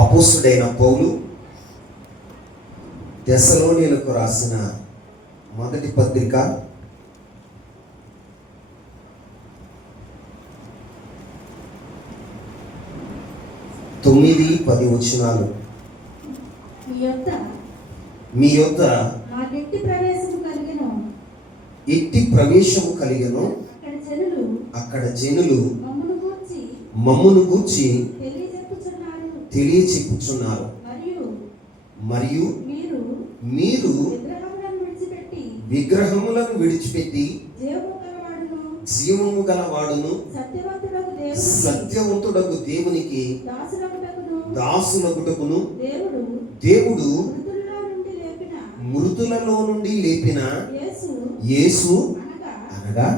అపోస్తుడైన పౌలు తెస్సలోనీయులకు రాసిన మొదటి పత్రిక 9-10 వచనాలు. మీ యొద్ద ఎట్టి ప్రవేశము కలిగెను, అక్కడ జనులు మమ్మును గూర్చి తెలియచెప్పుచున్నారు. మరియు మీరు విగ్రహములను విడిచిపెట్టి జీవము గలవాడును సత్యవంతుడగు దేవునికి దాసులగుటకును దేవుడు మృతులలో నుండి లేపిన యేసు అనగా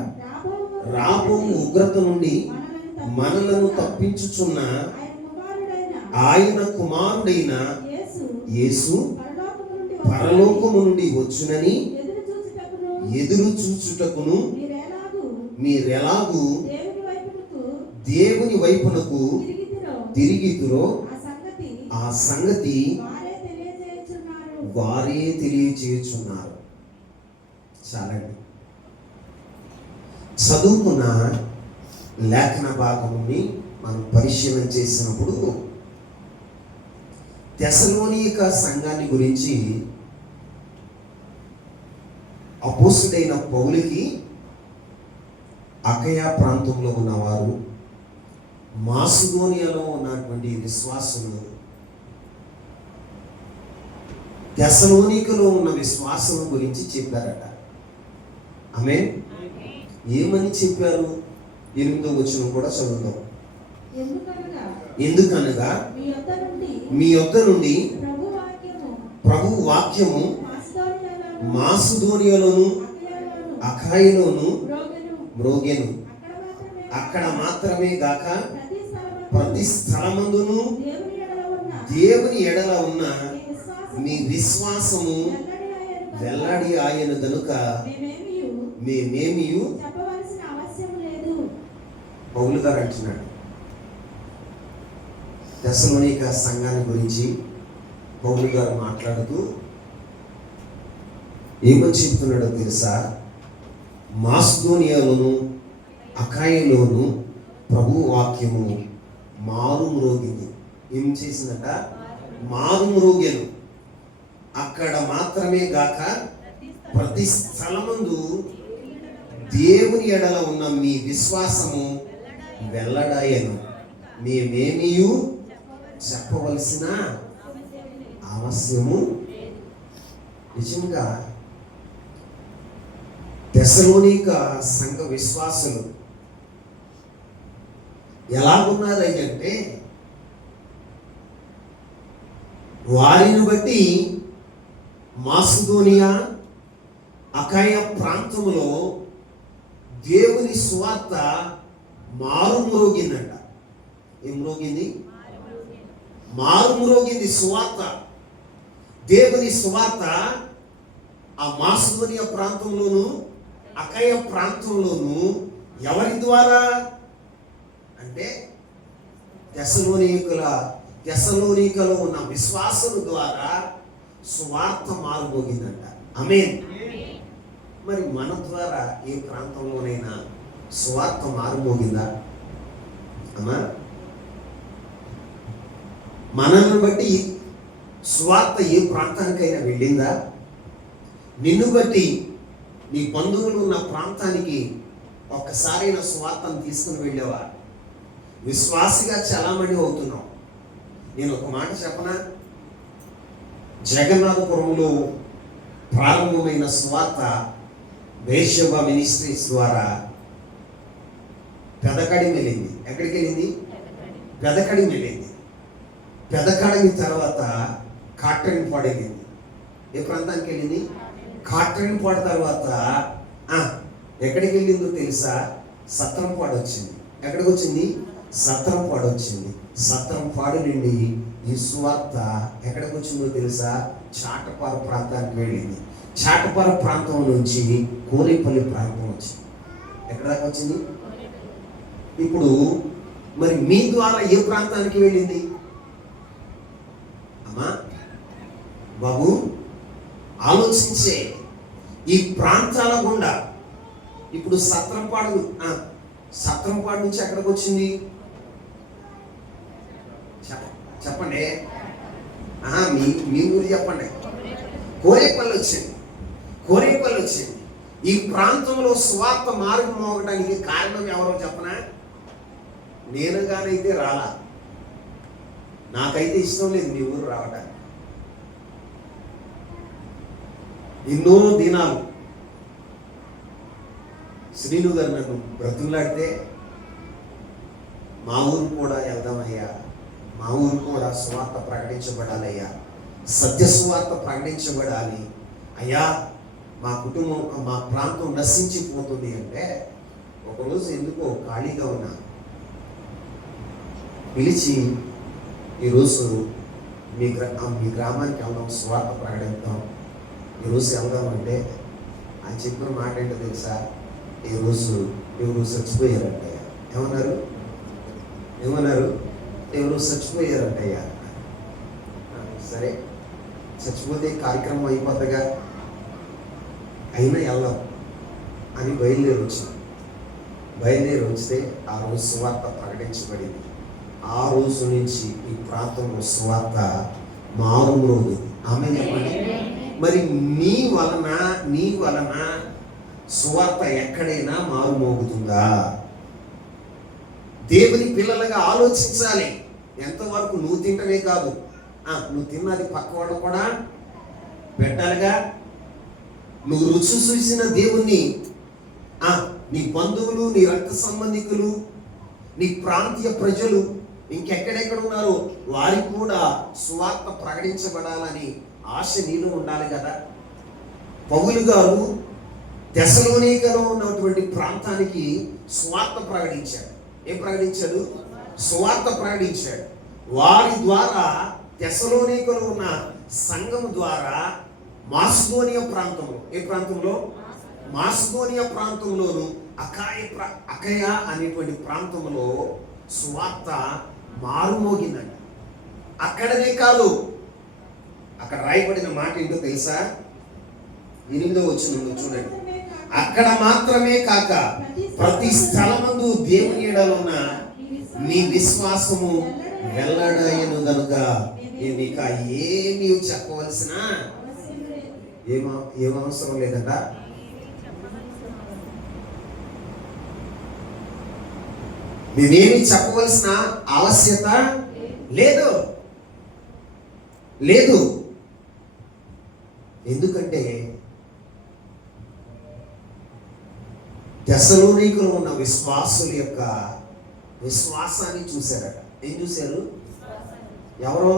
రాబో ఉగ్రత నుండి మనలను తప్పించుచున్న ఆయన కుమారుడైన యేసు పరలోకము నుండి వచ్చునని ఎదురు చూచుటకును మీరెలాగూ దేవుని వైపునకు తిరిగితురో ఆ సంగతి వారే తెలియచేయుచున్నారు. చాలండి. చదువుకున్న లేఖన భాగముని మనం పరిశీలన చేసినప్పుడు తెస్సలోనిక సంఘాన్ని గురించి అపోస్తుడైన పౌలుకి అకయా ప్రాంతంలో ఉన్నవారు, మాసిదోనియాలో ఉన్నటువంటి విశ్వాసులు, తెస్సలోనికలో ఉన్న విశ్వాసం గురించి చెప్పారట. ఆమేన్. ఏమని చెప్పారు? 8వ వచనం కూడా చదువుతాం. ఎందుకనగా మీ యొద్ద నుండి ప్రభు వాక్యము మాసిదోనియాలోను అఖాయిలోను మ్రోగెను. అక్కడ మాత్రమే గాక ప్రతి స్థలమందును దేవుని ఎడల ఉన్న మీ విశ్వాసము వెల్లడి ఆయన గనుక మేమేమియు పౌలు గారు అంటున్నాడు. తెస్సలోనిక సంఘాన్ని గురించి పౌలు గారు మాట్లాడుతూ ఏమని చెప్తున్నాడో తెలుసా? మాసిదోనియాలోను అఖాయిలోను ప్రభు వాక్యము మారుమ్రోగింది. ఏం చేసిందట? మారుమ్రోగెను. అక్కడ మాత్రమే గాక ప్రతి స్థలమందు దేవుని ఎడల ఉన్న మీ విశ్వాసము వెల్లడాయను. మేమేమియు చెప్పవలసిన అవసరము. నిజంగా తెస్సలోనిక సంఘ విశ్వాసులు ఎలాగున్నారంటే వారిని బట్టి మాసిదోనియా అఖాయ ప్రాంతంలో దేవుని సువార్త మారుమ్రోగిందంట. ఏం మ్రోగింది? మారుమ్రోగింది సువార్త. దేవుని సువార్త ఆ మాసిదోనియా ప్రాంతంలోను అఖాయ ప్రాంతంలోను ఎవరి ద్వారా అంటే తెస్సలోనికలో ఉన్న విశ్వాసుల ద్వారా సువార్త మారుమోగిందంట. ఆమేన్. మరి మన ద్వారా ఏ ప్రాంతంలోనైనా సువార్త మారుమోగిందా అమ్మా? మనల్ని బట్టి సువార్త ఏ ప్రాంతానికైనా వెళ్ళిందా? నిన్ను బట్టి నీ బంధువులు ఉన్న ప్రాంతానికి ఒక్కసారైనా సువార్తను తీసుకుని వెళ్ళేవా? విశ్వాసిగా చలామణి అవుతున్నావు. నేను ఒక మాట చెప్పనా? జగన్నాథపురంలో ప్రారంభమైన సువార్త వేశ్యభ మినిస్ట్రీస్ ద్వారా పెదకడిమి వెళ్ళింది. ఎక్కడికి వెళ్ళింది? పెదకడిమి వెళ్ళింది. పెదకడిమి తర్వాత కాట్రేనిపాడు వెళ్ళింది. ఏ ప్రాంతానికి వెళ్ళింది? కాట్రేనిపాడు తర్వాత ఎక్కడికి వెళ్ళిందో తెలుసా? సత్రంపాడు వచ్చింది. ఎక్కడికి వచ్చింది? సత్రంపాడు వచ్చింది. సత్రంపాడు నుండి ఈ సువార్త ఎక్కడికి వచ్చిందో తెలుసా? చాటపార ప్రాంతానికి వెళ్ళింది. చాటపార ప్రాంతం నుంచి కోరేపల్లి ప్రాంతం వచ్చింది. ఎక్కడ దాకా వచ్చింది? ఇప్పుడు మరి మీ ద్వారా ఏ ప్రాంతానికి వెళ్ళింది? అమ్మా బాబు ఆలోచించే ఈ ప్రాంతాల గుండా ఇప్పుడు సత్రంపాడు నుంచి ఎక్కడికి వచ్చింది చెప్పండి. మీ ఊరు చెప్పండి. కోరేపల్లి వచ్చింది. ఈ ప్రాంతంలో స్వార్థ మార్గం మోగడానికి కారణం ఎవరో చెప్పనా? నేనుగానైతే రాలా, నాకైతే ఇష్టం లేదు మీ ఊరు రావడానికి. ఎన్నో దినాలు శ్రీను గారు నన్ను బ్రతులాడితే మా ఊరు కూడా వెళ్దామయ్యా, మా ఊరు కూడా సువార్త ప్రకటించబడాలయ్యా, సత్య సువార్త ప్రకటించబడాలి అయ్యా, మా కుటుంబం మా ప్రాంతం నశించిపోతుంది అంటే ఒకరోజు ఎందుకో ఖాళీగా ఉన్నా పిలిచి ఈరోజు మీ గ్రామానికి వెళ్దాం, సువార్త ప్రకటిద్దాం, ఈరోజు వెళ్దామంటే ఆయన చెప్పిన మాట ఏంటో తెలుసా? ఈరోజు ఎవరు చచ్చిపోయారంటయ్యా. ఏమన్నారు? ఎవరు చచ్చిపోయారంటయ్యా. సరే చచ్చిపోతే కార్యక్రమం అయిపోతుందిగా, అయినా వెళ్దాం అని బయలుదేరి వస్తే ఆ రోజు సువార్త ప్రకటించబడింది. ఆ రోజు నుంచి ఈ ప్రాంతంలో సువార్త మారుమ్రోగింది. ఆమె చెప్పండి. మరి నీ వలన సువార్త ఎక్కడైనా మారుమోగుతుందా? దేవుని పిల్లలుగా ఆలోచించాలి. ఎంతవరకు నువ్వు తింటమే కాదు, నువ్వు తిన్నది పక్క వాళ్ళు కూడా పెట్టాలిగా. నువ్వు రుచి చూసిన దేవుణ్ణి నీ బంధువులు, నీ రక్త సంబంధికులు, నీ ప్రాంతీయ ప్రజలు ఇంకెక్కడెక్కడ ఉన్నారో వారికి కూడా సువార్త ప్రకటించబడాలని ఆశ నీలో ఉండాలి కదా. పౌలు గారు తెస్సలోనికలో ఉన్నటువంటి ప్రాంతానికి సువార్త ప్రకటించాడు. ఏం ప్రకటించాడు? సువార్త ప్రకటించాడు. వారి ద్వారా తెస్సలోనికలో ఉన్న సంఘం ద్వారా మాసిదోనియా ప్రాంతంలో, ఏ ప్రాంతంలో? మాసిదోనియా ప్రాంతంలోను అకయ అనేటువంటి ప్రాంతంలో సువార్త మారుమోగిందంట. అక్కడనే కాదు, అక్కడ రాయబడిన మాట ఏంటో తెలుసా? 8వ వచనంలో చూడండి. అక్కడ మాత్రమే కాక ప్రతి స్థలమందు దేవుని యెడలున్న నీ విశ్వాసము వెల్లడయ్యను గనుక నీకు ఏమీ చెప్పవలసిన ఏం అవసరం లేదంట. నేనేమి చెప్పవలసిన ఆవశ్యత లేదు. ఎందుకంటే తెస్సలోనికలో ఉన్న విశ్వాసుల యొక్క విశ్వాసాన్ని చూశారట. ఏం చూశారు? ఎవరో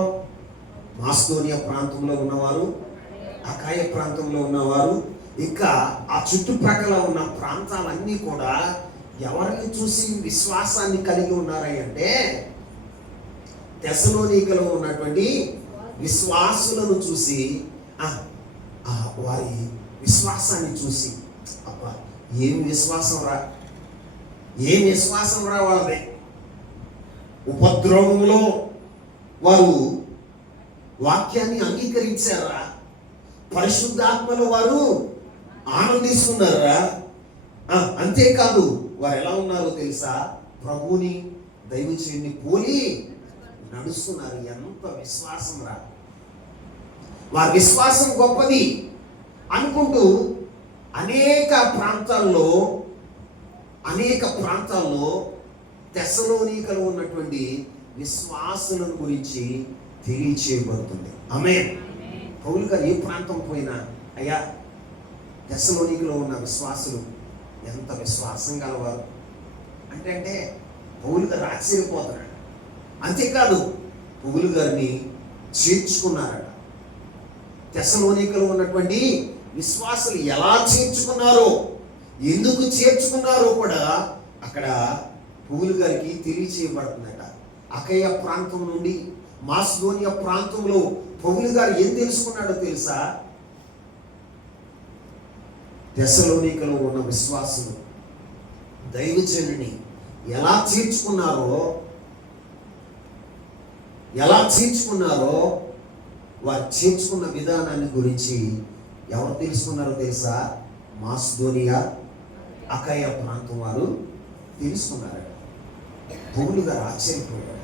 మాసిదోనియా ప్రాంతంలో ఉన్నవారు, అకాయ ప్రాంతంలో ఉన్నవారు, ఇంకా ఆ చుట్టుప్రక్కల ఉన్న ప్రాంతాలన్నీ కూడా ఎవరిని చూసి విశ్వాసాన్ని కలిగి ఉన్నారంటే తెస్సలోనికలో ఉన్నటువంటి విశ్వాసులను చూసి వారి విశ్వాసాన్ని చూసి అబ్బా ఏం విశ్వాసం రా వాళ్ళది. ఉపద్రవంలో వారు వాక్యాన్ని అంగీకరించారా? పరిశుద్ధాత్మలో వారు ఆనందిస్తున్నారా? అంతేకాదు వారు ఎలా ఉన్నారో తెలుసా? ప్రభుని దైవజనుని పోలి నడుస్తున్నారు. ఎంత విశ్వాసం రా! వారి విశ్వాసం గొప్పది అనుకుంటూ అనేక ప్రాంతాల్లో తెస్సలోనికలో ఉన్నటువంటి విశ్వాసులను గురించి తెలియచేయబడుతుంది. ఆమేన్. పౌలు గారు ఏ ప్రాంతం పోయినా అయ్యా తెస్సలోనికలో ఉన్న విశ్వాసులు ఎంత విశ్వాసం గలవారు అంటే పౌలు గారు ఆశ్చర్యపోతున్నాడు. అంతేకాదు పౌలు గారిని చేర్చుకున్నారట. తెస్సలోనికలో ఉన్నటువంటి విశ్వాసులు ఎలా చేర్చుకున్నారో, ఎందుకు చేర్చుకున్నారో కూడా అక్కడ పౌలు గారికి తెలియచేయబడుతుందట. అకయ ప్రాంతం నుండి మాసిదోనియా ప్రాంతంలో పౌలు గారు ఏం తెలుసుకున్నాడో తెలుసా? తెస్సలోనికలో ఉన్న విశ్వాసులు దైవజనుని ఎలా చేర్చుకున్నారో వారు చేర్చుకున్న విధానాన్ని గురించి ఎవరు తెలుసుకున్నారో తెలుసా? మాసిదోనియా, అకయ ప్రాంతం వారు తెలుసుకున్నారట. పౌలు గారు ఆశ్చర్యపోయాడు.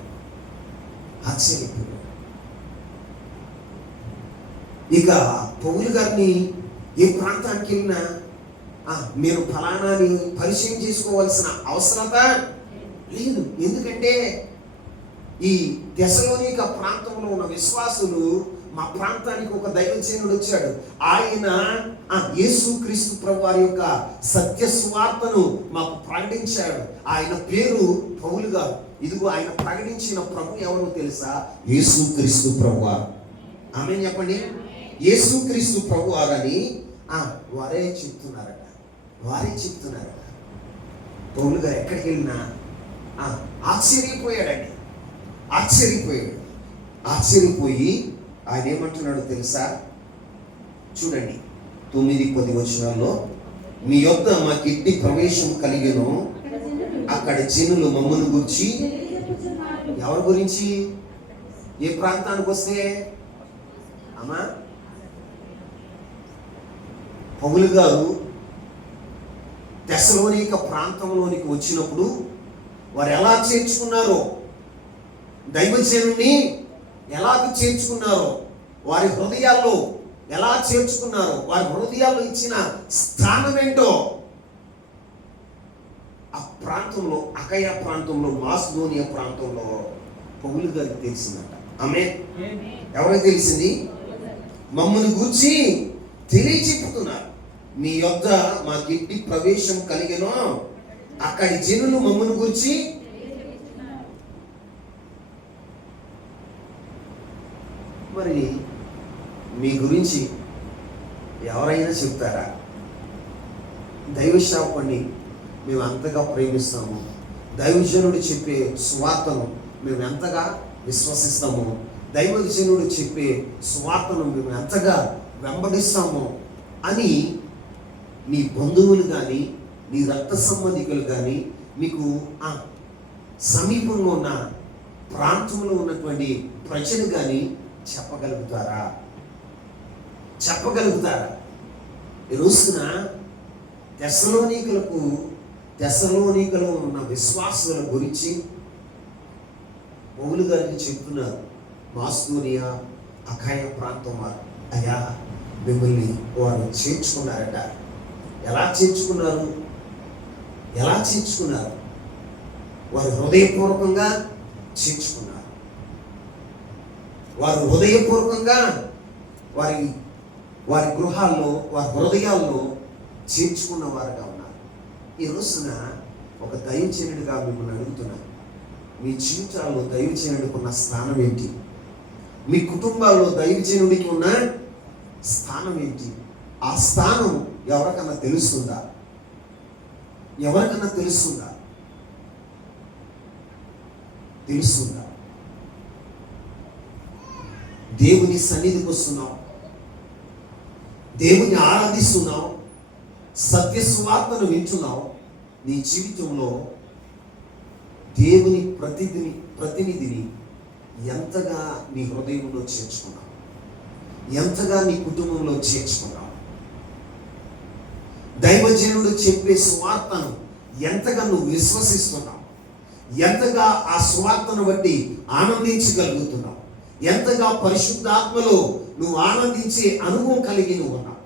ఇక పౌలు గారిని ఏ ప్రాంతానికి వెళ్ళినా మీరు ఫలానాని పరిచయం చేసుకోవాల్సిన అవసరత లేదు. ఎందుకంటే ఈ తెసలోనిక ప్రాంతంలో ఉన్న విశ్వాసులు, మా ప్రాంతానికి ఒక దైవజనుడు వచ్చాడు, ఆయన యేసుక్రీస్తు ప్రభు వారి యొక్క సత్య సువార్తను మాకు ప్రకటించాడు, ఆయన పేరు పౌలు గారు. ఇదిగో ఆయన ప్రకటించిన ప్రభు ఎవరో తెలుసా? యేసుక్రీస్తు ప్రభు వారు. ఆమేన్ చెప్పండి. యేసుక్రీస్తు ప్రభు వారని వారే చెప్తున్నారట. పౌలు గారు ఎక్కడికి వెళ్ళినా ఆశ్చర్యపోయి ఆయన ఏమంటున్నాడు తెలుసా? చూడండి 9-10 వచనాల్లో, మీ యొద్ద మాకు ఎట్టి ప్రవేశం కలిగెను, అక్కడ జనులు మమ్మల్ని గురించి. ఎవరి గురించి? ఏ ప్రాంతానికి వస్తే అమ్మా పౌలు గారు తెసలోనిక ప్రాంతంలోనికి వచ్చినప్పుడు వారు ఎలా చేర్చుకున్నారో, దైవజనుడిని ఎలా చేర్చుకున్నారో, వారి హృదయాల్లో ఎలా చేర్చుకున్నారో, వారి హృదయాల్లో ఇచ్చిన స్థానం ఏంటో ఆ ప్రాంతంలో, అకయ ప్రాంతంలో, మాసిదోనియా ప్రాంతంలో పౌలు గారికి తెలిసిందట. ఆమేన్. ఎవరికి తెలిసింది? మమ్మల్ని గూర్చి తెలియచెప్పుతున్నారు. మీ యొద్ద మాకు ఎట్టి ప్రవేశం కలిగెను, అక్కడి జనులు మమ్మల్ని గురించి. మరి మీ గురించి ఎవరైనా చెప్తారా? దైవశాపాన్ని మేము అంతగా ప్రేమిస్తాము, దైవజనుడు చెప్పే సువార్తను మేము ఎంతగా విశ్వసిస్తాము, దైవజనుడు చెప్పే సువార్తను మేము ఎంతగా వెంబడిస్తాము అని నీ బంధువులు కానీ, నీ రక్త సంబంధికులు కానీ, మీకు సమీపంలో ఉన్న ప్రాంతంలో ఉన్నటువంటి ప్రజలు కానీ చెప్పగలుగుతారా? ఈ రోజున తెసలోనికలో ఉన్న విశ్వాసుల గురించి పౌలు గారికి చెప్తున్నారు. మాసిదోనియా, అకయ ప్రాంతం వారు, అయ్యా మిమ్మల్ని వారు చేర్చుకున్నారట. ఎలా చేర్చుకున్నారు? వారు హృదయపూర్వకంగా చేర్చుకున్నారు. వారి గృహాల్లో, వారి హృదయాల్లో చేర్చుకున్న వారుగా ఉన్నారు. ఈ రోజున ఒక దైవజనుడిగా మిమ్మల్ని అడుగుతున్నాను, మీ జీవితాల్లో దైవజనుడికి ఉన్న స్థానం ఏంటి? మీ కుటుంబాల్లో దైవజనుడికి ఉన్న స్థానం ఏంటి? ఆ స్థానం ఎవరికన్నా తెలుస్తుందా? దేవుని సన్నిధికి వస్తున్నావు, దేవుని ఆరాధిస్తున్నావు, సత్య సువార్తను వింటున్నావు. నీ జీవితంలో దేవుని ప్రతినిధిని ఎంతగా నీ హృదయంలో చేర్చుకున్నావు, ఎంతగా నీ కుటుంబంలో చేర్చుకున్నావు? దైవజనుడు చెప్పే సువార్తను ఎంతగా నువ్వు విశ్వసిస్తున్నావు, ఎంతగా ఆ సువార్తను బట్టి ఆనందించగలుగుతున్నావు, ఎంతగా పరిశుద్ధాత్మలో నువ్వు ఆనందించే అనుభవం కలిగి నువ్వు ఉన్నావు.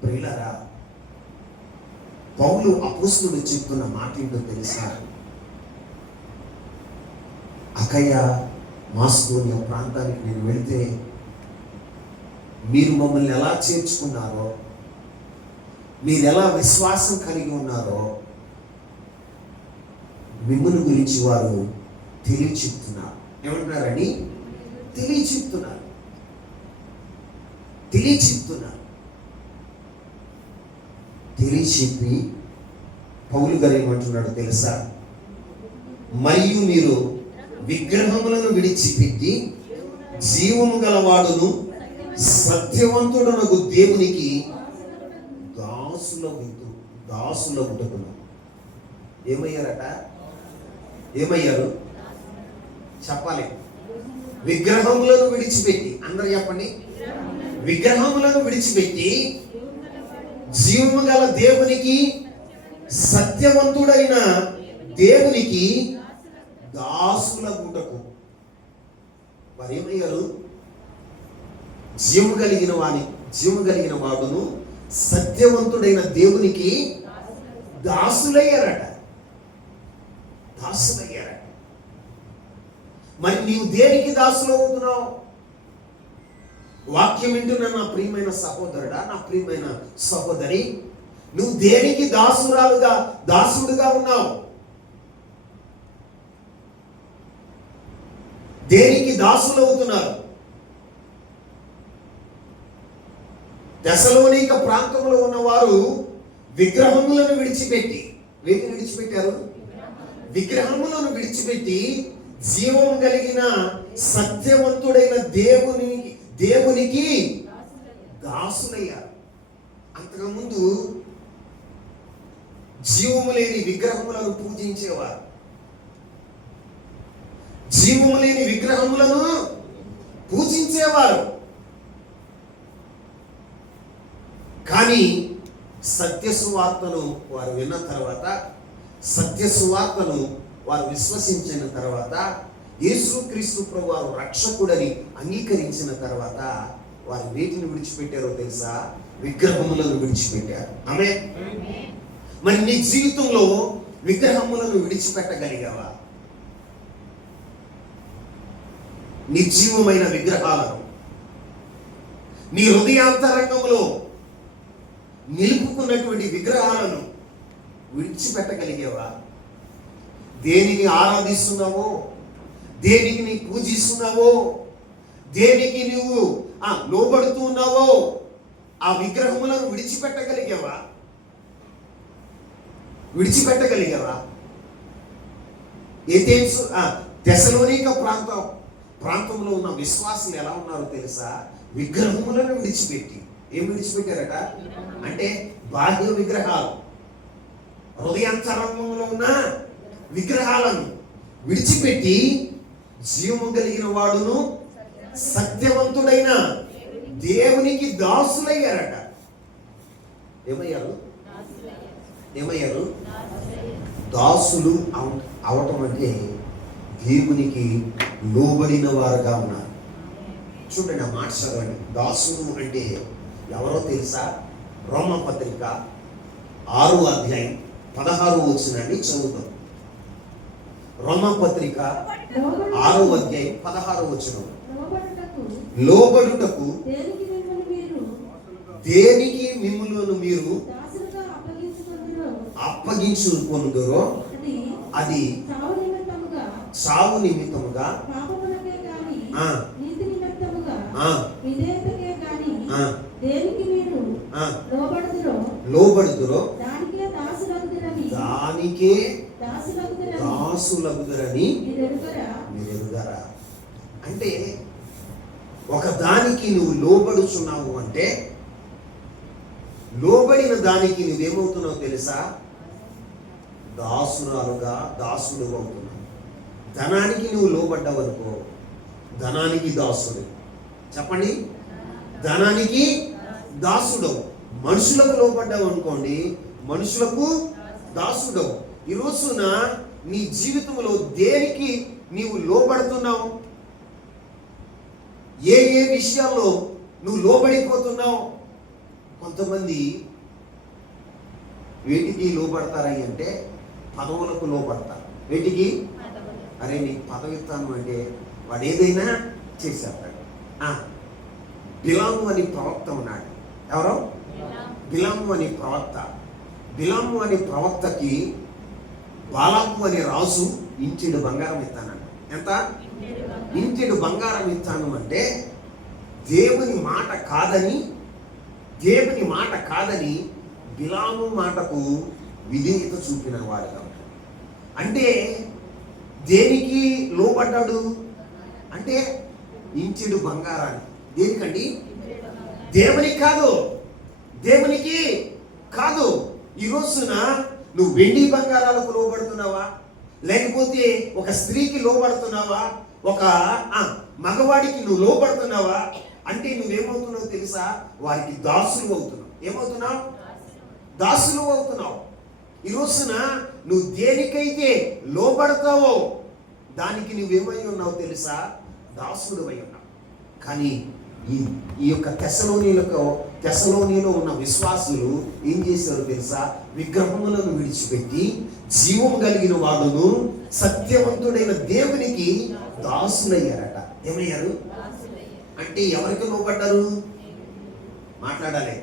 ప్రియులారా, పౌలు అపోస్తలుడు చెప్తున్న మాట ఏంటో తెలుసా? అకయ, మాసిదోనియా ప్రాంతానికి నేను వెళితే మీరు మమ్మల్ని ఎలా చేర్చుకున్నారో, మీరు ఎలా విశ్వాసం కలిగి ఉన్నారో మిమ్మల్ని గురించి వారు తెలియచెప్తున్నారు. ఏమంటున్నారని? తెలియచెప్తున్నారు. తెలియచెప్పి పౌలు గారు ఏమంటున్నాడు తెలుసా? మరియు మీరు విగ్రహములను విడిచిపెట్టి జీవము గలవాడును సత్యవంతుడునగు దేవునికి దాసుల ఉంటున్నాం. ఏమయ్యారు? చెప్పాలి. విగ్రహములను విడిచిపెట్టి, అందరు చెప్పండి, విగ్రహములను విడిచిపెట్టి జీవము గల దేవునికి, సత్యవంతుడైన దేవునికి దాసులగుటకు. వారు ఏమయ్యారు? జీవము కలిగిన వాడును సత్యవంతుడైన దేవునికి దాసులయ్యారట. మరి నీవు దేనికి దాసులు అవుతున్నావు? వాక్యం వింటున్న నా ప్రియమైన సహోదరుడా, నా ప్రియమైన సహోదరి, నువ్వు దేనికి దాసుడుగా ఉన్నావు? దేనికి దాసులు అవుతున్నారు? తెసలోనిక ప్రాంతంలో ఉన్నవారు విగ్రహములను విడిచిపెట్టి, వీటిని విడిచిపెట్టారు, విగ్రహములను విడిచిపెట్టి జీవం కలిగిన సత్యవంతుడైన దేవునికి దాసులయ్యారు. అంతకుముందు జీవము లేని విగ్రహములను పూజించేవారు, జీవము లేని విగ్రహములను పూజించేవారు. కానీ సత్య సువార్తను వారు విన్న తర్వాత, సత్య సువార్తను వారు విశ్వసించిన తర్వాత, యేసుక్రీస్తు ప్రభువారు రక్షకుడని అంగీకరించిన తర్వాత వారు వేటిని విడిచిపెట్టారో తెలుసా? విగ్రహములను విడిచిపెట్టారు. ఆమేన్. మరి నీ జీవితంలో విగ్రహములను విడిచిపెట్టగలిగావా? నిర్జీవమైన విగ్రహాలను నీ హృదయాంతరంగంలో నిలుపుకున్నటువంటి విగ్రహాలను విడిచిపెట్టగలిగేవా? దేనిని ఆరాధిస్తున్నావో, దేనికి నీ పూజిస్తున్నావో, దేనికి నువ్వు లోబడుతూ ఉన్నావో ఆ విగ్రహములను విడిచిపెట్టగలిగేవా? తెసలోనిక ప్రాంతంలో ఉన్న విశ్వాసులు ఎలా ఉన్నారో తెలుసా? విగ్రహములను విడిచిపెట్టి, ఏం విడిచిపెట్టారట అంటే బాహ్య విగ్రహాలు, హృదయాంతరంగంలో ఉన్న విగ్రహాలను విడిచిపెట్టి జీవము కలిగిన వాడును సత్యవంతుడైన దేవునికి దాసులయ్యారట. ఏమయ్యారు? దాసులు అవటం అంటే దేవునికి లోబడిన వారుగా ఉన్నారు. చూడండి, ఆ మాట చదవండి. దాసుడు అంటే ఎవరో తెలుసా? రోమపత్రిక 6వ అధ్యాయం 16వ వచనాన్ని చదువుతాం. రోమపత్రిక 6వ అధ్యాయం 16వ వచనం. లోబడుటకు దేనికి మిమ్ములను మీరు అప్పగించుకొనుదురో అది సావు నిమిత్తముగా, లోబడుదురో దానికే దాసులగుదురని మీరు ఎరుగరా? అంటే ఒక దానికి నువ్వు లోబడుచున్నావు అంటే, లోబడిన దానికి నువ్వేమవుతున్నావు తెలుసా? దాసుడు అవుతున్నావు. ధనానికి నువ్వు లోబడ్డావు అనుకో, ధనానికి దాసుడు. చెప్పండి, ధనానికి దాసుడవు. మనుషులకు లోబడ్డావు అనుకోండి, మనుషులకు దాసుడవు. ఈ రోజున నీ జీవితంలో దేనికి నీవు లోబడుతున్నావు? ఏ విషయాల్లో నువ్వు లోబడిపోతున్నావు? కొంతమంది వేటికి లోబడతారని అంటే పదవులకు లోబడతారు. వేటికి? అరే నీకు పదవి ఇస్తాను అంటే వాడు ఏదైనా చేసేస్తాడు. బిలాము అని ప్రవక్త ఉన్నాడు. ఎవరో బిలాము అని ప్రవక్త. బిలాము అని ప్రవక్తకి బాలాము అనే రాజు ఇంటిడు బంగారం ఇస్తానంట. ఎంత? ఇంటిడు బంగారం ఇస్తాను అంటే దేవుని మాట కాదని బిలాము మాటకు విధేయత చూపిన వాడిగా. అంటే దేనికి లోబడ్డాడు అంటే ఇంటిడు బంగారాన్ని. దేనికండి? దేవునికి కాదు. ఈ రోజున నువ్వు వెండి బంగారాలకు లోబడుతున్నావా? లేకపోతే ఒక స్త్రీకి లోబడుతున్నావా? ఒక మగవాడికి నువ్వు లోబడుతున్నావా అంటే నువ్వేమవుతున్నావు తెలుసా? వారికి దాసులు అవుతున్నావు. ఏమవుతున్నావు? దాసులు అవుతున్నావు. ఈ రోజున నువ్వు దేనికైతే లోబడతావో దానికి నువ్వేమై ఉన్నావు తెలుసా? దాసుడు అయి ఉన్నావు. కానీ ఈ యొక్క తెసలోనిలో ఉన్న విశ్వాసులు ఏం చేశారు తెలుసా? విగ్రహములను విడిచిపెట్టి జీవం కలిగిన వాడును సత్యవంతుడైన దేవునికి దాసులయ్యారట. ఏమయ్యారు అంటే ఎవరికి లోబడ్డారు? మాట్లాడాలి.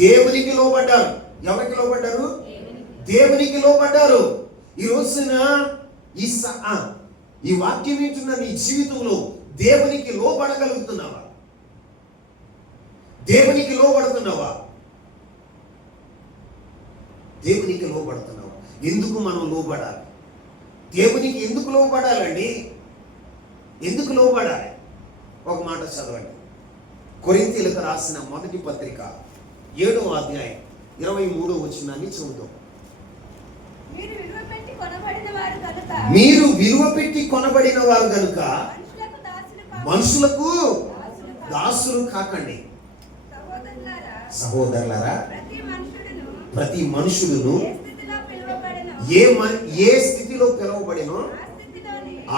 దేవునికి లోబడ్డారు. ఎవరికి లోబడ్డారు? దేవునికి లోబడ్డారు. ఈ రోజున ఈ వాక్యం వింటున్న నీ జీవితంలో దేవునికి లోబడగలుగుతున్నావా? దేవునికి లోబడుతున్నావా? దేవునికి లోబడుతున్నావా? ఎందుకు మనం లోబడాలి? దేవునికి ఎందుకు లోబడాలండి? ఎందుకు లోబడాలి? ఒక మాట చదవండి. కొరింథీయులకు రాసిన మొదటి పత్రిక 7వ అధ్యాయం 23వ వచనాన్ని చదువుతాం. మీరు విలువ పెట్టి కొనబడిన వారు కనుక మనుషులకు దాసులు కాకండి. సహోదరులారా, ప్రతి మనుషుడును ఏ స్థితిలో పిలువబడినో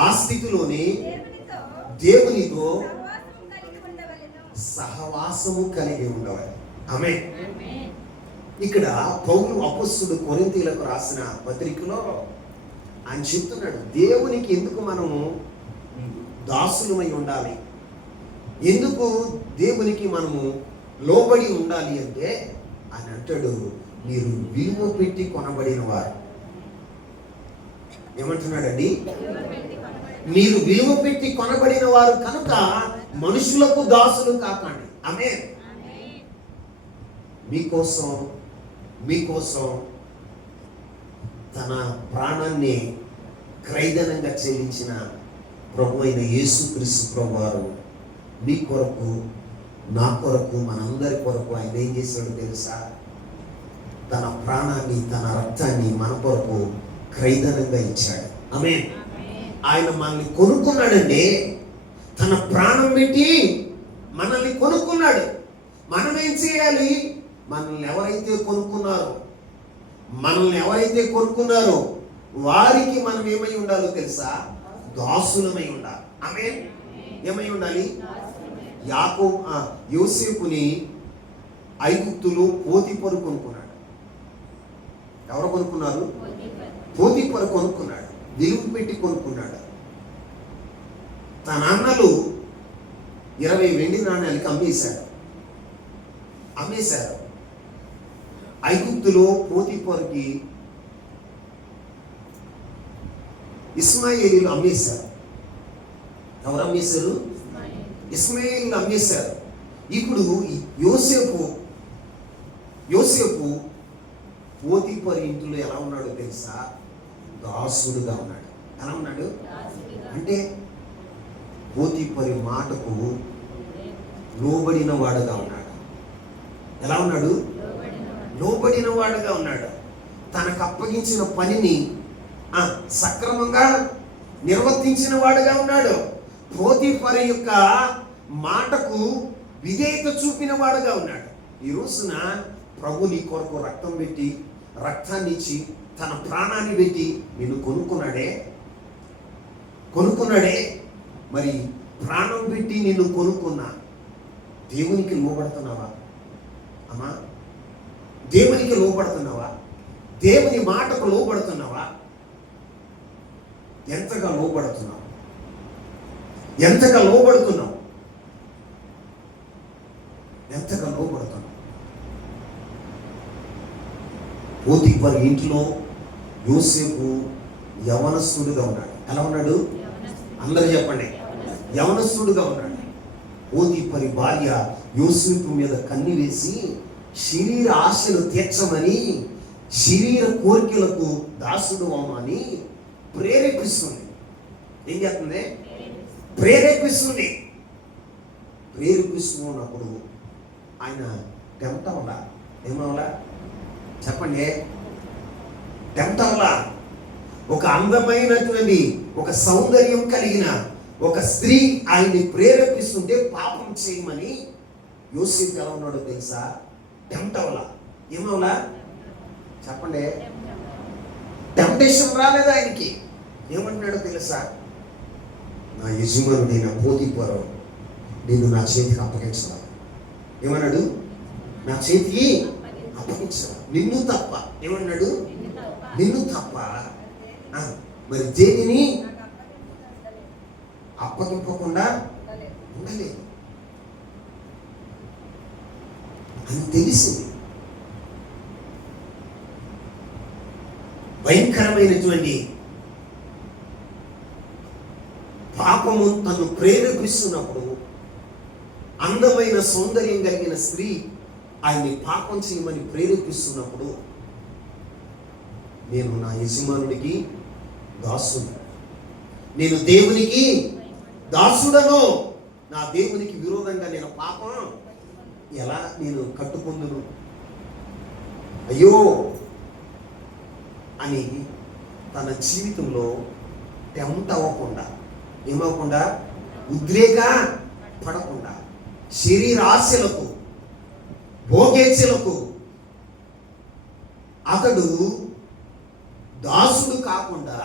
ఆ స్థితిలోనే దేవునితో సహవాసము కలిగి ఉండవాలి. ఆమేన్. ఇక్కడ పౌలు అపొస్తలుడు కొరింథీయులకు రాసిన పత్రికలో ఆయన చెప్తున్నాడు, దేవునికి ఎందుకు మనము దాసులమై ఉండాలి, ఎందుకు దేవునికి మనము లోబడి ఉండాలి అంటే ఆయన అంటాడు, మీరు విలువ పెట్టి కొనబడిన వారు. ఏమంటున్నాడండి? మీరు విలువ పెట్టి కొనబడిన వారు కనుక మనుషులకు దాసులు కాకండి. ఆమేన్. మీకోసం తన ప్రాణాన్ని క్రైదనంగా చెల్లించిన ప్రభు అయిన యేసుక్రీస్తు ప్రభువారు మీ కొరకు, నా కొరకు, మనందరి కొరకు ఆయన ఏం చేశాడు తెలుసా? తన ప్రాణాన్ని, తన రక్తాన్ని మన కొరకు క్రైదనంగా ఇచ్చాడు. ఆమేన్. ఆయన మనల్ని కొనుక్కున్నాడండి. తన ప్రాణం పెట్టి మనల్ని కొనుక్కున్నాడు. మనం ఏం చేయాలి? మనల్ని ఎవరైతే కొనుక్కున్నారో వారికి మనం ఏమై ఉండాలో తెలుసా? దాసులమై ఉండాలి. ఆమేన్. ఏమై ఉండాలి? యోసేపుని ఐగుప్తులో పోతీఫరు కొనుక్కున్నాడు. ఎవరు కొనుక్కున్నారు? పోతీఫరు కొనుక్కున్నాడు. విలువ పెట్టి కొనుక్కున్నాడు. తన అన్నలు 20 వెండి నాణ్యాలకి అమ్మేశారు. ఐగుప్తులో పోతీఫరుకి ఇస్మాయేలీలు అమ్మేశారు. ఎవరు అమ్మేశారు? ఇస్మాయేలీలు అమ్మేశారు. ఇప్పుడు యోసేపు పోతీఫరు ఇంటిలో ఎలా ఉన్నాడో తెలుసా? దాసుడుగా ఉన్నాడు. ఎలా ఉన్నాడు అంటే పోతీఫరు మాటకు లోబడిన వాడుగా ఉన్నాడు. ఎలా ఉన్నాడు? లోబడిన వాడుగా ఉన్నాడు. తనకు అప్పగించిన పనిని సక్రమంగా నిర్వర్తించిన వాడుగా ఉన్నాడు. పోతీఫరు యొక్క మాటకు విధేయత చూపిన వాడుగా ఉన్నాడు. ఈ రోజున ప్రభు నీ కొరకు రక్తాన్ని ఇచ్చి తన ప్రాణాన్ని పెట్టి నిన్ను కొనుక్కున్నాడే. మరి ప్రాణం పెట్టి నిన్ను కొనుక్కున్నా దేవునికి లోబడుతున్నావా అమ్మా? దేవునికి లోబడుతున్నావా? దేవుని మాటకు లోబడుతున్నావా? ఎంతగా లోబడుతున్నావు? పోతీఫరు ఇంట్లో యోసేపు యవనస్తుడుగా ఉన్నాడు. ఎలా ఉన్నాడు? అందరూ చెప్పండి. యవనస్తుడుగా ఉన్నాడు. పోతీఫరు భార్య యోసేపు మీద కన్ను వేసి శరీర ఆశలు తీర్చమని, శరీర కోరికలకు దాసుడు అవ్వమని ప్రేరేపిస్తుంది. ఏం చేస్తుంది? ప్రేరేపిస్తూ ఉన్నప్పుడు ఆయన టెంప్ట్ అవ్వలా? ఏమవలా? చెప్పండి. టెంప్ట్ అవ్వలా? ఒక అందమైనటువంటి, ఒక సౌందర్యం కలిగిన ఒక స్త్రీ ఆయన్ని ప్రేరేపిస్తుంటే పాపం చేయమని యోసేపు ఎలా ఉన్నాడో తెలుసా? టెంప్ట్ అవలా. ఏమవలా చెప్పండి? టెంప్టేషన్ రాలేదు ఆయనకి. ఏమంటున్నాడో తెలుసా? నా యజమానుడైన పోతీఫరు నేను నా చేతికి అప్పగించరా. ఏమన్నాడు? నా చేతికి అప్పగించరా, నిన్ను తప్ప. ఏమన్నాడు? నిన్ను తప్ప మరి దేనిని అప్పగింపకుండా ఉండలేదు అని తెలిసింది. భయంకరమైనటువంటి పాపము తను ప్రేరేపిస్తున్నప్పుడు అందమైన సౌందర్యం కలిగిన స్త్రీ ఆయన్ని పాపం చేయమని ప్రేరేపిస్తున్నప్పుడు నేను నా యజమానుడికి దాసుడు, నేను దేవునికి దాసుడను, నా దేవునికి విరోధంగా నేను పాపం ఎలా నేను కట్టుకుందును, అయ్యో అని తన జీవితంలో టెంప్ట్ అవ్వకుండా, ఏమవకుండా, ఉద్రేక పడకుండా, శరీర ఆశలకు భోగేచ్ఛలకు అతడు దాసుడు కాకుండా,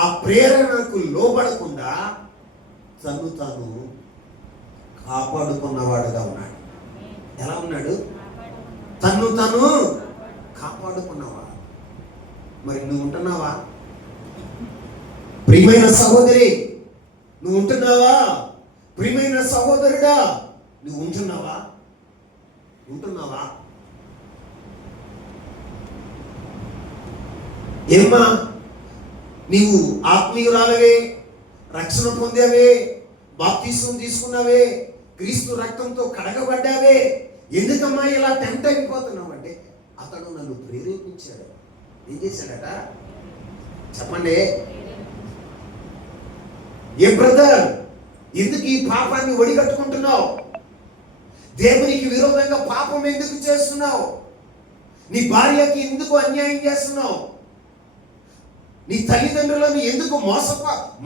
ఆ ప్రేరణకు లోబడకుండా తను తాను కాపాడుకున్నవాడుగా ఉన్నాడు. ఎలా ఉన్నాడు? తను తను కాపాడుకున్నవాడు. మరి నువ్వు ఉంటున్నావా? ప్రియమైన సహోదరి, నువ్వు ఉంటున్నావా? ప్రియమైన సహోదరుడా, నువ్వు ఉంటున్నావా? ఉంటున్నావా? ఏమ్మా, నీవు ఆత్మీయురాలవే, రక్షణ పొందావే, బాప్తిస్మం తీసుకున్నావే, క్రీస్తు రక్తంతో కడగబడ్డావే, ఎందుకమ్మా ఇలా టెంప్ట్ అయిపోతున్నావు అంటే, అతడు నన్ను ప్రేరేపించాడు. ఏం చేశాడట చెప్పండి? ఏ బ్రదర్, ఎందుకు ఈ పాపాన్ని ఒడిగట్టుకుంటున్నావు? దేవునికి విరోధంగా పాపం ఎందుకు చేస్తున్నావు? నీ భార్యకి ఎందుకు అన్యాయం చేస్తున్నావు? నీ తల్లిదండ్రులను ఎందుకు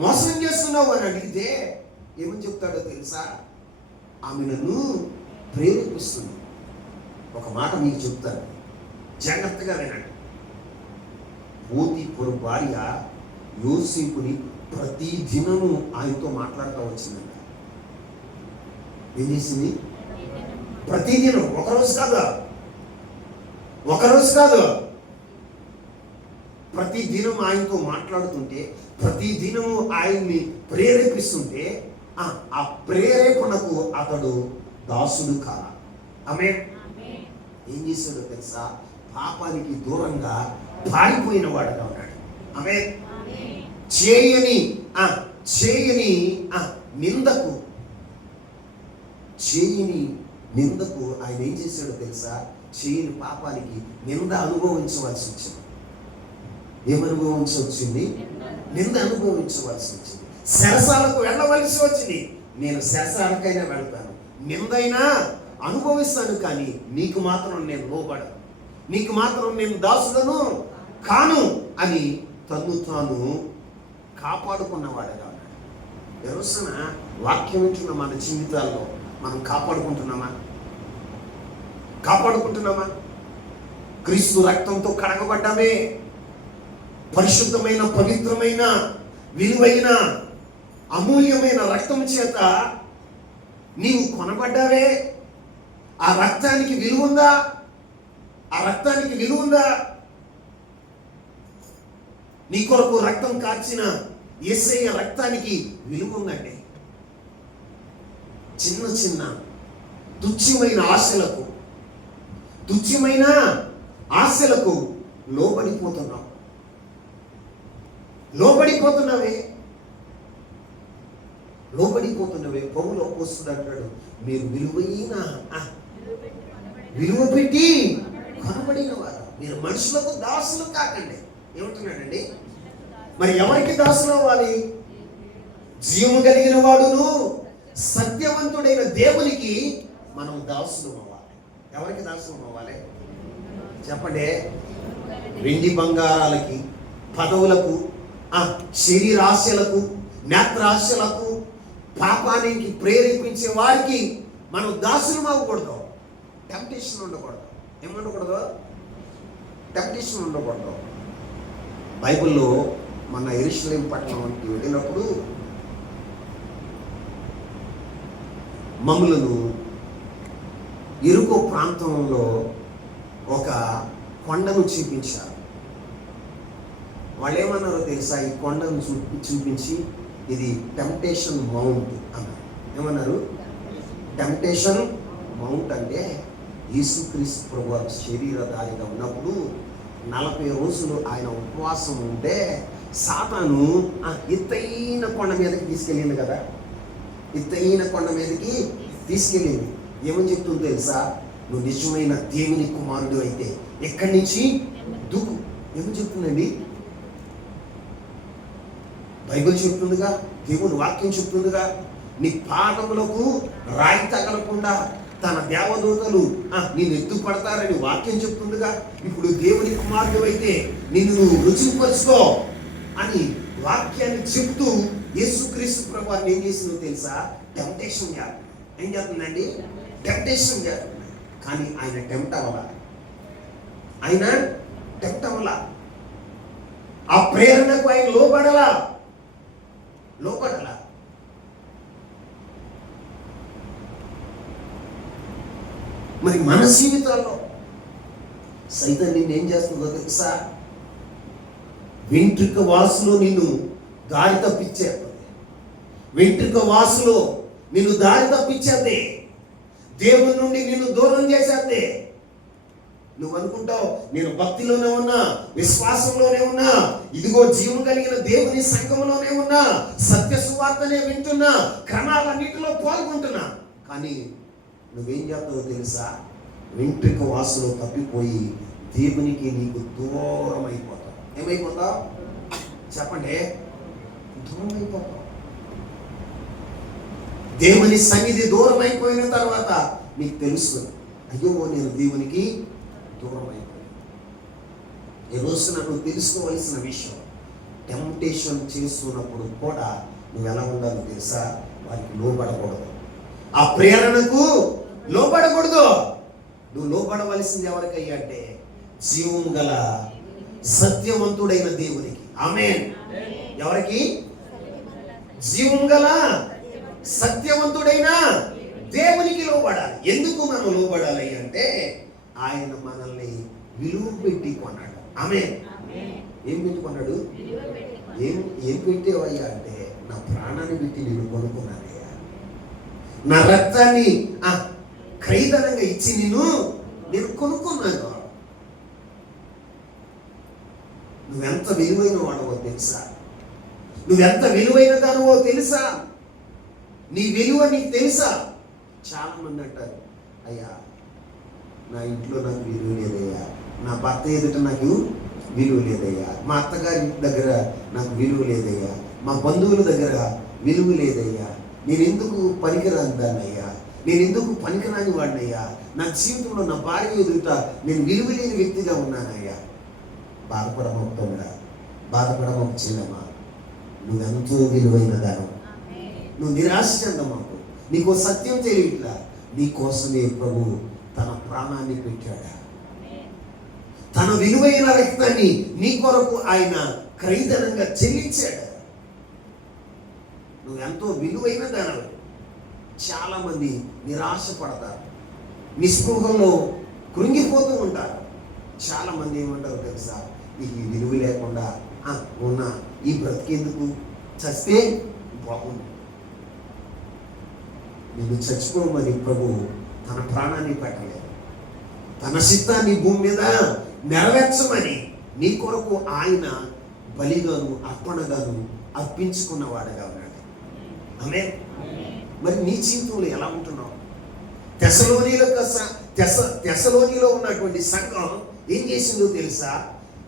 మోసం చేస్తున్నావు అని అడిగితే ఏమని చెప్తాడో తెలుసా? ఆమె నన్ను ప్రేరేపిస్తుంది. ఒక మాట మీకు చెప్తాను, జాగ్రత్తగా వినండి. పోతీఫరు భార్య యోసేపుని ప్రతి దినము ఆయనతో మాట్లాడుతూ వచ్చిందంట. ఏం చేసింది? ప్రతిదినం, ఒకరోజు కాదు, ప్రతి దినం ఆయనతో మాట్లాడుతుంటే, ప్రతి దినము ఆయన్ని ప్రేరేపిస్తుంటే, ఆ ప్రేరేపణకు అతడు దాసుడు కాదా? ఆమె ఏం చేశాడో తెలుసా? పాపానికి దూరంగా పారిపోయిన వాడుగా ఉన్నాడు. ఆమె చేయని నిందకు ఆయన ఏం చేశాడో తెలుసా? చేయని పాపానికి నింద అనుభవించవలసి వచ్చింది. ఏమనుభవించి వచ్చింది? నింద అనుభవించవలసి వచ్చింది. శరసాలకు వెళ్ళవలసి వచ్చింది. నేను శరసాలకైనా వెళ్తాను, నిందైనా అనుభవిస్తాను, కానీ నీకు మాత్రం నేను లోబడను, నీకు మాత్రం నేను దాసులను కాను అని తన్ను తాను కాపాడుకున్నవాడుగా ఉన్నాడు. ఎవరుసన వాక్యం వింటున్న మన జీవితాల్లో మనం కాపాడుకుంటున్నామా? క్రీస్తు రక్తంతో కడగబడ్డామే, పరిశుద్ధమైన, పవిత్రమైన, విలువైన, అమూల్యమైన రక్తం చేత నీవు కొనబడ్డావే. ఆ రక్తానికి విలువ ఉందా? నీ కొరకు రక్తం కార్చిన యేసయ్య రక్తానికి విలువ ఉందండి. చిన్న తుచ్చమైన ఆశలకు లోబడిపోతున్నవే. పౌలు అపోస్తలుడు అంటాడు, మీరు విలువ పెట్టి కొనబడిన వారు, మీరు మనుషులకు దాసులు కాకండి. ఏమంటున్నాడండి? మరి ఎవరికి దాసులు అవ్వాలి? జీవము కలిగిన వాడును సత్యవంతుడైన దేవునికి మనం దాసులు అవ్వాలి. ఎవరికి దాసులు అవ్వాలి చెప్పండి? వెండి బంగారాలకి, పదవులకు, శరీరాశలకు, నేత్రాశలకు, పాపానికి ప్రేరేపించే వారికి మనం దాసులం అవ్వకూడదు. టెంప్టేషన్ ఉండకూడదు. ఏముండకూడదు? టెంప్టేషన్ ఉండకూడదు. బైబిల్లో మన యెరూషలేం పట్టణంకి వెళ్ళినప్పుడు మమ్ములను ఇరుకో ప్రాంతంలో ఒక కొండను చూపించారు. వాళ్ళు ఏమన్నారో తెలుసా? ఈ కొండను చూపించి ఇది టెంప్టేషన్ మౌంట్ అన్నారు. ఏమన్నారు? టెంప్టేషన్ మౌంట్ అంటే యేసుక్రీస్తు ప్రభువు శరీరధారిగా ఉన్నప్పుడు 40 రోజులు ఆయన ఉపవాసం ఉంటే సాతాను ఎత్తైన కొండ మీదకి తీసుకెళ్ళింది కదా. ఎత్తైన కొండ మీదకి తీసుకెళ్ళింది. ఏమని చెప్తుందో తెలుసా? నువ్వు నిజమైన దేవుని కుమారుడు అయితే ఎక్కడి నుంచి దూకు. ఏమని చెప్తుందండి? బైబిల్ చెప్తుందిగా, దేవుని వాక్యం చెప్తుందిగా, నీ పాదములకు రాయి తగలకుండా తన దేవదూతలు నేను ఎత్తుపడతారని వాక్యం చెప్తుందిగా. ఇప్పుడు దేవుని కుమారుడు అయితే నిన్ను నువ్వు రుచిపరుచుకో అని వాక్యాన్ని చెప్తూ యేసుక్రీస్తు ప్రభువాన్ని ఏం చేసిందో తెలుసా? టెంప్టేషన్ చేయాలి. ఏం చేస్తుందండి? టెంప్టేషన్ చేయాలి. కానీ ఆయన టెంప్ట్ అవ్వాల. ఆయన టెంప్ట్ అవ్వాల. ఆ ప్రేరణకు ఆయన లోపడాలా. మరి మన జీవితాల్లో సైతం నిన్ను ఏం చేస్తుందో తెలుసా? వెంట్రుక వాసులో నిన్ను దారి తప్పించేది. వెంట్రుక వాసులో నిన్ను దారి తప్పించేది. దేవుని నుండి నిన్ను దూరం చేసేది. నువ్వు అనుకుంటావు నేను భక్తిలోనే ఉన్నా, విశ్వాసంలోనే ఉన్నా, ఇదిగో జీవం కలిగిన దేవుని సంఘంలోనే ఉన్నా, సత్య సువార్తనే వింటున్నా, క్రమాలన్నిటిలో పాల్గొంటున్నా. కానీ నువ్వేం చేస్తావో తెలుసా? వెంట్రుక వాసులో తప్పిపోయి దేవునికి నీకు దూరం అయిపోతావు. ఏమైపోతావు చెప్పండి? దూరం అయిపోతావు. దేవుని సన్నిధి దూరం అయిపోయిన తర్వాత నీకు తెలుస్తుంది, అయ్యో నేను దేవునికి దూరం అయిపోయాను. ఈ రోజున నువ్వు తెలుసుకోవాల్సిన విషయం, టెంప్టేషన్ చేస్తున్నప్పుడు కూడా నువ్వు ఎలా ఉండాలో తెలుసా? వారికి లోబడకూడదు. ఆ ప్రేరణకు లోబడకూడదు. నువ్వు లోబడవలసింది ఎవరికయ్యా అంటే జీవము గల సత్యవంతుడైన దేవునికి. ఆమేన్. ఎవరికి? జీవం గల సత్యవంతుడైన దేవునికి లోబడాలి. ఎందుకు మనం లోబడాలి అంటే ఆయన మనల్ని విలువ పెట్టి కొన్నాడు. ఆమేన్. ఏం పెట్టి కొన్నాడు? ఏం పెట్టేవయ్యా అంటే నా ప్రాణాన్ని పెట్టి నేను కొనుక్కున్నానయ్యా. నా రక్తాన్ని ఖరీదనంగా ఇచ్చి నేను కొనుక్కున్నాను. నువ్వెంత విలువైన వాడవో తెలుసా? నువ్వెంత విలువైన దానివో తెలుసా? నీ విలువ నీకు తెలుసా? చాలా మంది అంటారు, అయ్యా నా ఇంట్లో నాకు విలువ లేదయ్యా, నా భర్త ఎదుట నాకు విలువ లేదయ్యా, మా అత్తగారి దగ్గర నాకు విలువ లేదయ్యా, మా బంధువుల దగ్గర విలువ లేదయ్యా, నేను ఎందుకు పనికిరాని దాన్నయ్యా, నేను ఎందుకు పనికిరాని వాడినయ్యా, నా జీవితంలో నా భార్య ఎదుట నేను విలువ లేని వ్యక్తిగా ఉన్నానయ్యా. బాధపడమవుతుందా? బాధపడమవు చిన్నమ్మా, నువ్వెంతో విలువైన దానం. నువ్వు నిరాశ చెందమాకు. నీకో సత్యం తెలియట్లా, నీకోసమే ప్రభు తన ప్రాణాన్ని పెట్టాడా. తన విలువైన రక్తాన్ని నీ కొరకు ఆయన ఖరీదనంగా చెల్లించాడు. నువ్వెంతో విలువైన దానవు. చాలా మంది నిరాశ పడతారు, నిస్పృహంలో కృంగిపోతూ ఉంటారు. చాలా మంది ఏమంటారు తెలుసా? ఈ విలువ లేకుండా ఉన్న ఈ బ్రతికేందుకు, చస్తే బాగుంది. నేను చచ్చిపోమని ప్రభు తన ప్రాణాన్ని పెట్టలేదు. తన చిత్తాన్ని భూమి మీద నెరవేర్చమని నీ కొరకు ఆయన బలిగాను అర్పణగాను అర్పించుకున్నవాడుగా ఉన్నాడు. ఆమేన్. మరి నీ జీవితంలో ఎలా ఉంటున్నావు? తెస్సలోనిలో ఉన్నటువంటి సంఘం ఏం చేసిందో తెలుసా?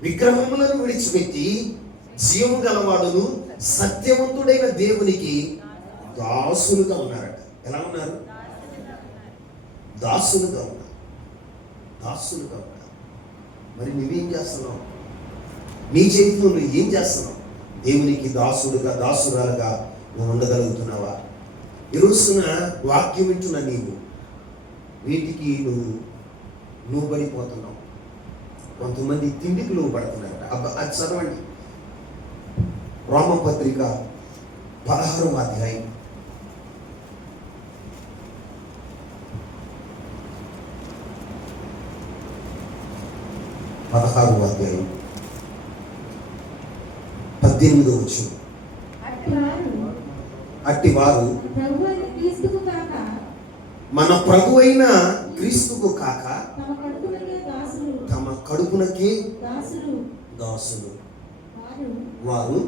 విగ్రహములను విడిచిపెట్టి జీవము గలవాడును సత్యవంతుడైన దేవునికి దాసులుగా ఉన్నారట. ఎలా ఉన్నారు? దాసులుగా ఉన్నారు. మరి నువ్వేం చేస్తున్నావు? నీ జీవితంలో ఏం చేస్తున్నావు? దేవునికి దాసుడుగా, దాసురాలుగా నువ్వు ఉండగలుగుతున్నావా? ఈ రోజున వాక్యం వింటున్న నీవు వీటికి నువ్వు పడిపోతున్నావు. కొంతమంది తిండికి నువ్వు పడుతున్నారట. అది చదవండి. రోమపత్రిక 16వ అధ్యాయం 18వ వచనం. అట్టివారు మన ప్రభు అయిన క్రీస్తుకు కాక తమ కడుపునకే దాసులు. వారు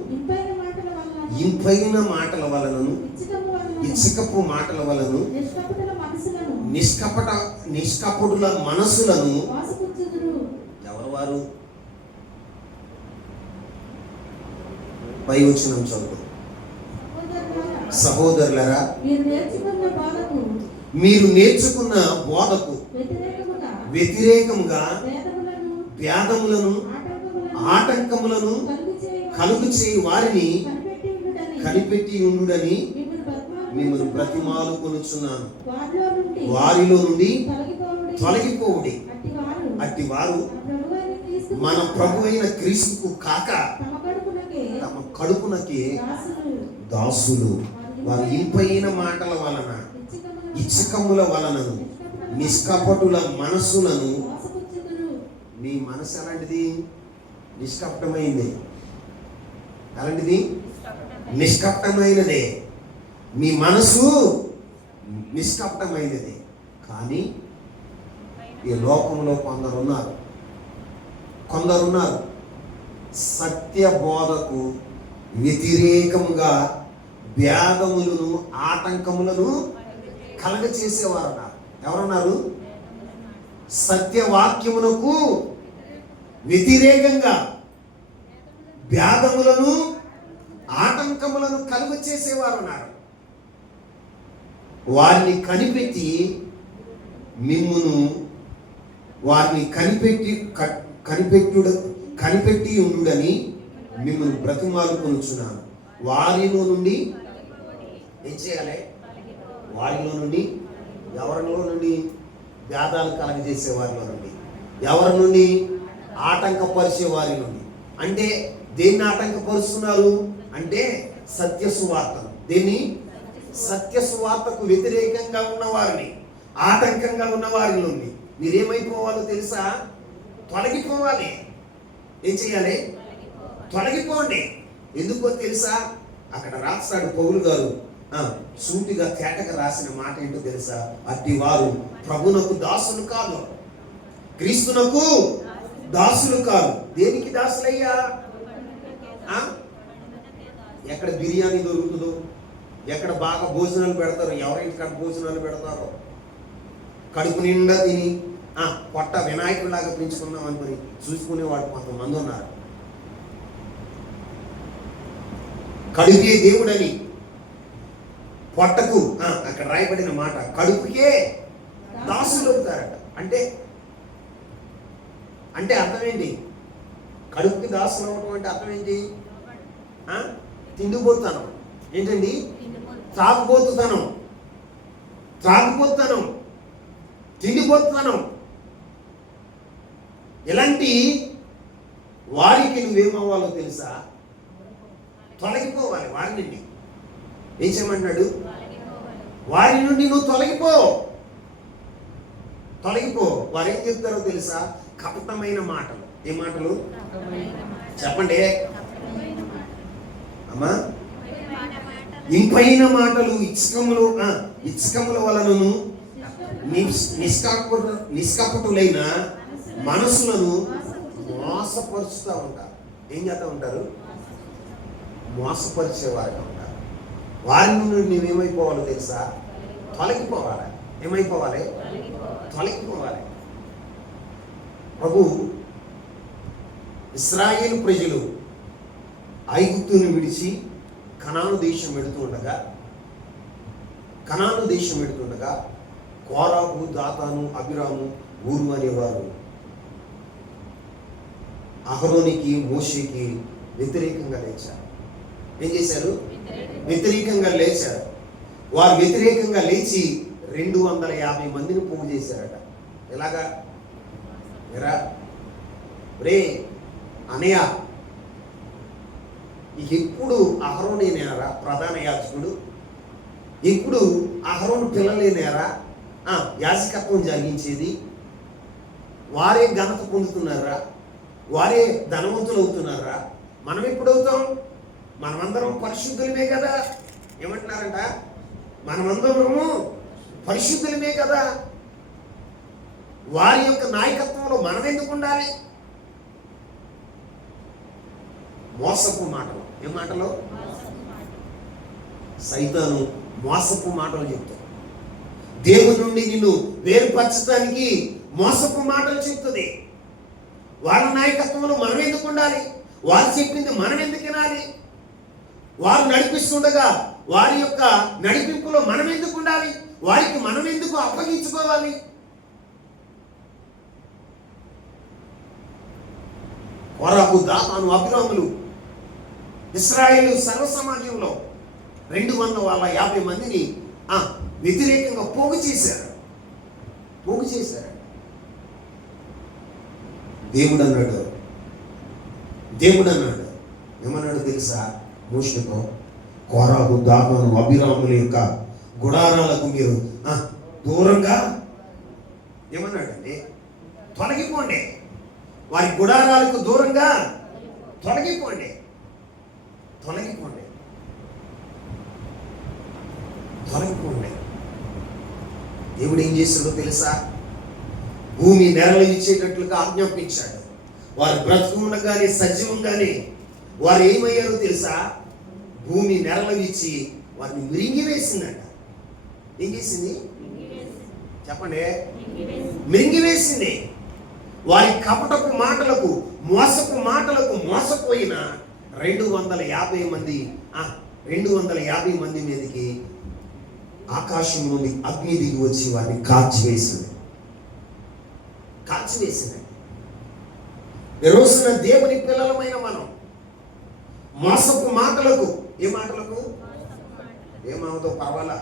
ఇంపైన మాటల వలనను ఇచ్చకపు మాటల వలన నిష్కపటుల మనసులను. ఎవరు వారు? పై వచనం చదువు. సహోదరులారా, మీరు నేర్చుకున్న బోధకు వ్యతిరేకముగా వేదములను ఆటంకములను కలుగు చేయి వారిని కనిపెట్టి ఉండుడని మిమ్మల్ని బ్రతిమాలు కొనుచున్నాను. వారిలో నుండి తొలగిపోవుడి. అట్టి వారు మన ప్రభు అయిన క్రీస్తుకు కాక తమ కడుపునకే దాసులు. వారు ఇంపైన మాటల వలన ఇచ్చకముల వలనను నిష్కపటుల మనస్సులను. నీ మనసు ఎలాంటిది? నిష్కపటమైంది. అలాంటిది నిష్కపటమైనదే. మీ మనసు నిష్కపటమైనదే. కానీ ఈ లోకంలో కొందరున్నారు సత్య బోధకు వ్యతిరేకంగా భేదములను ఆటంకములను కలగచేసేవారు ఉన్నారు. ఎవరున్నారు? సత్యవాక్యమునకు వ్యతిరేకంగా భేదములను ఆటంకములను కలుగ చేసేవారు ఉన్నారు. వారిని కనిపెట్టి కనిపెట్టి ఉండుడని మిమ్మల్ని బ్రతిమాలు కొనుచున్నాను. వారిలో నుండి ఏం చేయాలి? వారిలో నుండి, ఎవరిలో నుండి? భేదాలు కలగజేసే వారిలో నుండి. ఎవరి నుండి? ఆటంకపరిచే వారి నుండి. అంటే దేన్ని ఆటంకపరుస్తున్నారు అంటే సత్య సువార్తను. దేన్ని? సత్య సువార్తకు వ్యతిరేకంగా ఉన్న వారిని, ఆటంకంగా ఉన్న వారి నుండి మీరేమైపోవాలో తెలుసా? తొలగిపోవాలి. ఏం చేయాలి? తొలగిపోండి. ఎందుకో తెలుసా? అక్కడ రాస్తాడు పౌలు గారు, సూటిగా తేటగా రాసిన మాట ఏంటో తెలుసా? అట్టి వారు ప్రభునకు దాసులు కాదు, క్రీస్తునకు దాసులు కాదు. దేనికి దాసులయ్యా? ఎక్కడ బిర్యానీ దొరుకుతుందో, ఎక్కడ బాగా భోజనాలు పెడతారో, ఎవరింటికాడ భోజనాలు పెడతారో, కడుపు నిండా తిని పొట్ట వినాయకుడిలాగా పెంచుకున్నాం అనుకుని చూసుకునేవాడు కొంతమంది ఉన్నారు. కడుపే దేవుడని పొట్టకు, అక్కడ రాయబడిన మాట, కడుపుకే దాసులు అవుతారట. అంటే అర్థం ఏంటి? కడుపుకి దాసులు అవ్వటం అంటే అర్థం ఏంటి? తిండిపోతాను. ఏంటండి? త్రాగుపోతున్నాను, తిండిపోతున్నాను. ఇలాంటి వారికి నువ్వేమవ్వాలో తెలుసా? తొలగిపోవాలి. వారి నుండి ఏం చేయమంటున్నాడు? వారి నుండి నువ్వు తొలగిపో. వారు ఏం చెప్తారో తెలుసా? కపటమైన మాటలు. ఏ మాటలు చెప్పండి అమ్మా? ఇంపైన మాటలు, ఇచ్చకముల వలనను నిష్కపటులైన మనసులను మోసపరుస్తూ ఉంటారు. ఏం చేస్తూ ఉంటారు? మోసపరిచేవారుగా ఉంటారు. వారి నుండి నువ్వేమైపోవాలో తెలుసా? తొలగిపోవాలి. ఏమైపోవాలి? తొలగిపోవాలి. ప్రభు ఇశ్రాయేలు ప్రజలు ఐగుప్తును విడిచి కనాను దేశం వెడుతుండగా కోరాహు, దాతాను, అబిరాము, ఊరు అనేవారు అహరోనికి, మోషేకి వ్యతిరేకంగా లేచారు. ఏం చేశారు? వ్యతిరేకంగా లేచారు. వారు వ్యతిరేకంగా లేచి 250 మందిని పోగు చేశారట. ఎలాగా? ఎరా రే అనయ్య, ఎప్పుడు అహరోనేనారా ప్రధాన యాజకుడు? ఇప్పుడు అహరోను పిల్లలేనారా యాజకత్వం జరిగించేది? వారే ఘనత పొందుతున్నారా? వారే ధనవంతులు అవుతున్నారా? మనం ఎప్పుడవుతాం? మనమందరం పరిశుద్ధులమే కదా. ఏమంటున్నారంట? మనమందరము పరిశుద్ధులమే కదా. వారి యొక్క నాయకత్వంలో మనం ఎందుకు ఉండాలి? మోసపు మాటలు. ఏ మాటలు? సైతాను మోసపు మాటలు చెప్తాడు. దేవుని నుండి నిన్ను వేరుపరచడానికి మోసపు మాటలు చెప్తుంది. వాళ్ళ నాయకత్వంలో మనం ఎందుకు ఉండాలి? వారు చెప్పింది మనం ఎందుకు వినాలి? వారు నడిపిస్తుండగా వారి యొక్క నడిపింపులో మనం ఎందుకు ఉండాలి? వారికి మనం ఎందుకు అప్పగించుకోవాలి? కోరాహు, దాతాను, అబీరాములు, ఇశ్రాయేలు సర్వ సమాజంలో 250 మందిని వ్యతిరేకంగా పోగు చేశారు. దేవుడు అన్నాడు ఏమన్నాడు తెలుసా? మోషేతో, కోరాహు, దాతాను, అబీరాముల యొక్క గుడారాలకు మీరు దూరంగా ఏమన్నాడండి? తొలగిపోండి. వారి గుడారాలకు దూరంగా తొలగిపోండి. దేవుడు ఏం చేశాడో తెలుసా? భూమి నెరలు ఇచ్చేటట్లుగా ఆజ్ఞాపించాడు. వారు బ్రతుకుండగానే సజీవంగానే వారు ఏమయ్యారో తెలుసా? భూమి నెరలు ఇచ్చి వారిని మిరింగివేసిందంట. ఏం చేసింది చెప్పండి? మిరింగివేసింది. వారి కపటపు మాటలకు, మోసపు మాటలకు మోసపోయిన 250 మంది మీదకి ఆకాశం నుండి అగ్ని దిగి వచ్చి వారిని కాల్చివేసింది. ఈ రోజున దేవుని పిల్లలమైన మనం మోసపు మాటలకు, ఏమవుతో పర్వాలా,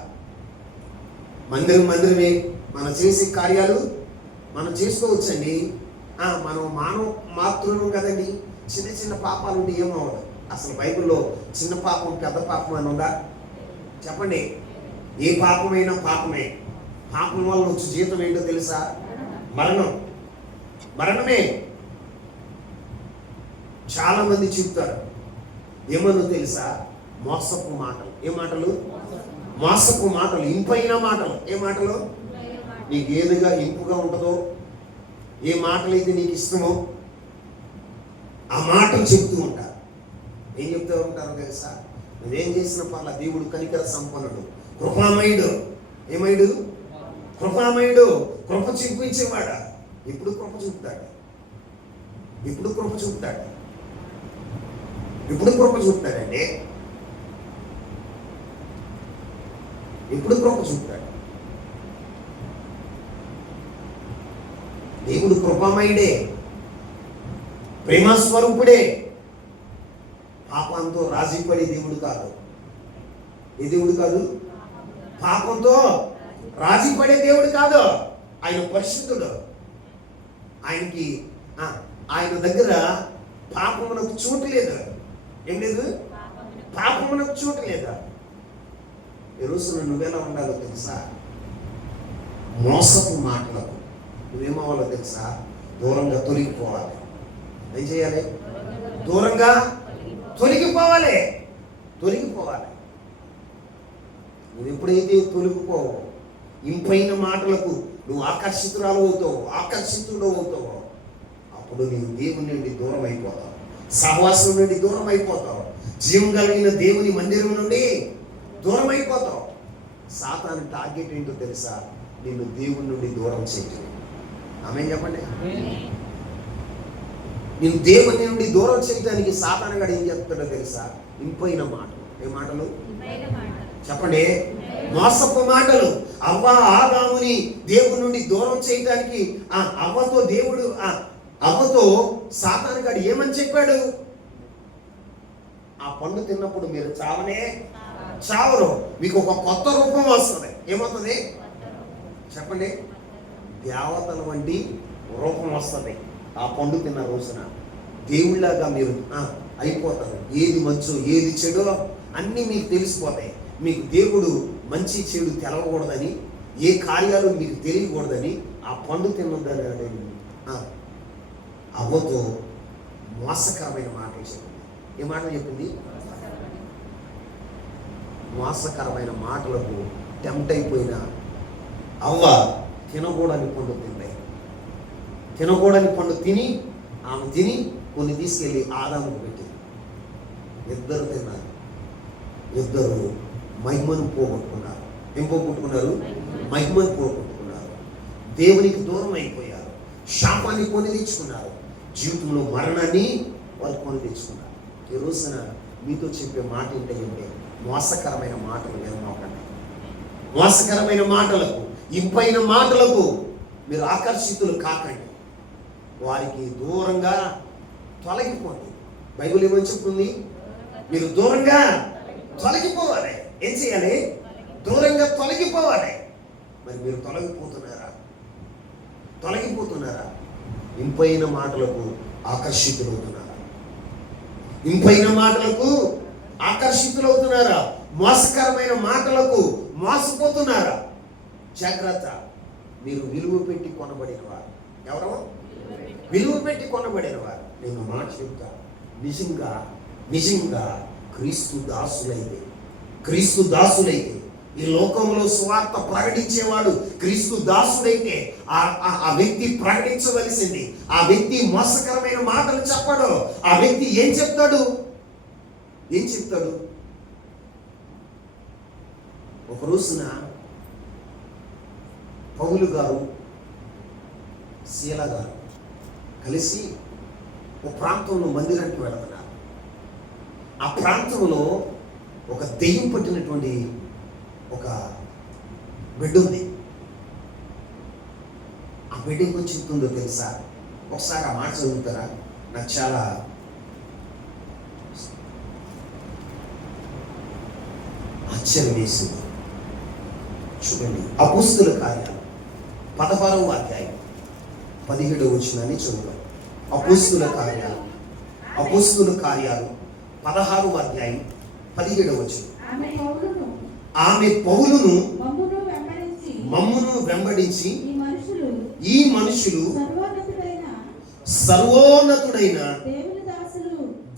మందిరమే మనం చేసే కార్యాలు మనం చేసుకోవచ్చండి. మనం మానవ మాతృలం కదండి. చిన్న పాపాలు ఉంటే ఏమవ్వదు. అసలు బైబిల్లో చిన్న పాపం పెద్ద పాపం అని ఉందా? చెప్పండి. ఏ పాపమైనా పాపమే. పాపం వల్ల వచ్చే జీతం ఏంటో తెలుసా? మరణమే. చాలా మంది చెప్తారు. ఏమన్నా తెలుసా? మోసపు మాటలు. ఏ మాటలు? మోసపు మాటలు, ఇంపైన మాటలు. ఏ మాటలు? నీకు ఏదిగా ఇంపుగా ఉంటుందో, ఏ మాటలైతే నీకు ఇష్టమో ఆ మాటలు చెప్తూ ఉంటారు. ఏం చెప్తూ ఉంటారో తెలుసా? నువ్వేం చేసిన పర్ల దేవుడు కనికర సంపన్నుడు, కృపామయుడు. ఏమయుడు? కృపామయుడు. కృప చూపించేవాడా? ఇప్పుడు కృప చూపుతాడు. ఇప్పుడు కృప చూపుతాడండి. ఇప్పుడు కృప చూపుతాడు. దేవుడు కృపామయుడే, ప్రేమస్వరూపుడే. పాపంతో రాజీపడే దేవుడు కాదు. ఏ దేవుడు కాదు? పాపంతో రాజీపడే దేవుడు కాదు. ఆయన పరిశుద్ధుడు. ఆయన దగ్గర పాపమునకు చోటు లేదు. ఏం లేదు? పాపమునకు చోటు లేదా? ఈ రోజున నువ్వెలా ఉండాలో తెలుసా? మోసపు మాటలకు నువ్వేమవ్వాలో తెలుసా? దూరంగా తొలగిపోవాలి. ఏం చేయాలి? దూరంగా తొలగిపోవాలి. నువ్వు ఎప్పుడైతే తొలగిపోవో, ఇంపైన మాటలకు నువ్వు ఆకర్షితుడు అవుతావో, అప్పుడు నీవు దేవుని నుండి దూరం అయిపోతావు. సహవాసం నుండి దూరం అయిపోతావు. జీవం కలిగిన దేవుని మందిరం నుండి దూరం అయిపోతావు. సాతాను టార్గెట్ ఏంటో తెలుసా? నిన్ను దేవుని నుండి దూరం చేయటం. ఆమేన్ చెప్పండి. నేను దేవుని నుండి దూరం చేయడానికి సాతాను గాడు ఏం చెప్తాడో తెలుసా? ఇంపైన మాటలు. ఏ మాటలు? చెప్పండి. మోసపు మాటలు. ఆదాముని దేవుని నుండి దూరం చేయడానికి అవ్వతో సాతాను గాడు ఏమని చెప్పాడు? ఆ పండు తిన్నప్పుడు మీరు చావనే చావరు. మీకు ఒక కొత్త రూపం వస్తుంది. ఏమవుతుంది చెప్పండి? దేవతల వంటి రూపం వస్తుంది ఆ పండు తిన్న రోజున. దేవుళ్ళగా మీరు అయిపోతారు. ఏది మంచో ఏది చెడో అన్నీ మీకు తెలిసిపోతాయి. మీకు దేవుడు మంచి చెడు తెలవకూడదని, ఏ కార్యాలు మీకు తెలియకూడదని ఆ పండు తిన్నదని అవ్వతో మోసకరమైన మాటలు చెప్పింది. ఏ మాటలు చెప్పింది? మోసకరమైన మాటలకు టెంప్ట్ అయిపోయిన అవ్వ తినకూడని పండు తిన్నాయి. తినకూడని పండు ఆమె తిని కొన్ని తీసుకెళ్ళి ఆదాముకు పెట్టింది. ఇద్దరు తిన్నారు. ఇద్దరు మహిమను పోగొట్టుకున్నారు. ఏం పోగొట్టుకున్నారు? మహిమను పోగొట్టుకున్నారు. దేవునికి దూరం అయిపోయారు. శాపాన్ని కొని తెచ్చుకున్నారు. జీవితంలో మరణాన్ని వాళ్ళు కొని తెచ్చుకున్నారు. ఈ రోజున మీతో చెప్పే మాట ఏంటంటే మోసకరమైన మాటలు వినమాకండి. మోసకరమైన మాటలకు, ఇంపైన మాటలకు మీరు ఆకర్షితులు కాకండి. వారికి దూరంగా తొలగిపోండి. బైబిల్ ఏమని చెప్తుంది? మీరు దూరంగా తొలగిపోవాలి. ఏం చేయాలి? దూరంగా తొలగిపోవాలి. మరి మీరు తొలగిపోతున్నారా? ఇంపైన మాటలకు ఆకర్షితులవుతున్నారా? ఇంపైన మాటలకు ఆకర్షితులవుతున్నారా? మోసకరమైన మాటలకు మోసపోతున్నారా? జాగ్రత్త. మీరు విలువ పెట్టి కొనబడిన వారు. ఎవరో విలువ పెట్టి కొనబడిన వారు. నేను మాట చెప్తా, నిజంగా క్రీస్తు దాసులైతే ఈ లోకంలో సువార్త ప్రకటించేవాడు క్రీస్తు దాసుడైతే ఆ వ్యక్తి ప్రకటించవలసింది. ఆ వ్యక్తి మోసకరమైన మాటలు చెప్పడు. ఆ వ్యక్తి ఏం చెప్తాడు? ఒక రోజున పౌలు గారు, శీల గారు కలిసి ఒక ప్రాంతంలో మందిరానికి వెళుతున్నారు. ఆ ప్రాంతంలో ఒక దెయ్యం పట్టినటువంటి ఒక బిడ్డ ఉంది. ఆ బిడ్డ ఏం చెప్తుందో తెలుసా? ఒకసారి ఆ మాట చదువుతారా? నాకు చాలా ఆశ్చర్యం వేసింది. చూడండి, అపోస్తలుల కార్యాలు 16వ అధ్యాయం 17వ వచనాన్ని చదువుతాం. అపోస్తలుల కార్యాలు 16వ అధ్యాయం 17వ వచనం. ఆమె పౌలును మమ్మును వెంబడించి ఈ మనుషులు సర్వోన్నతుడైన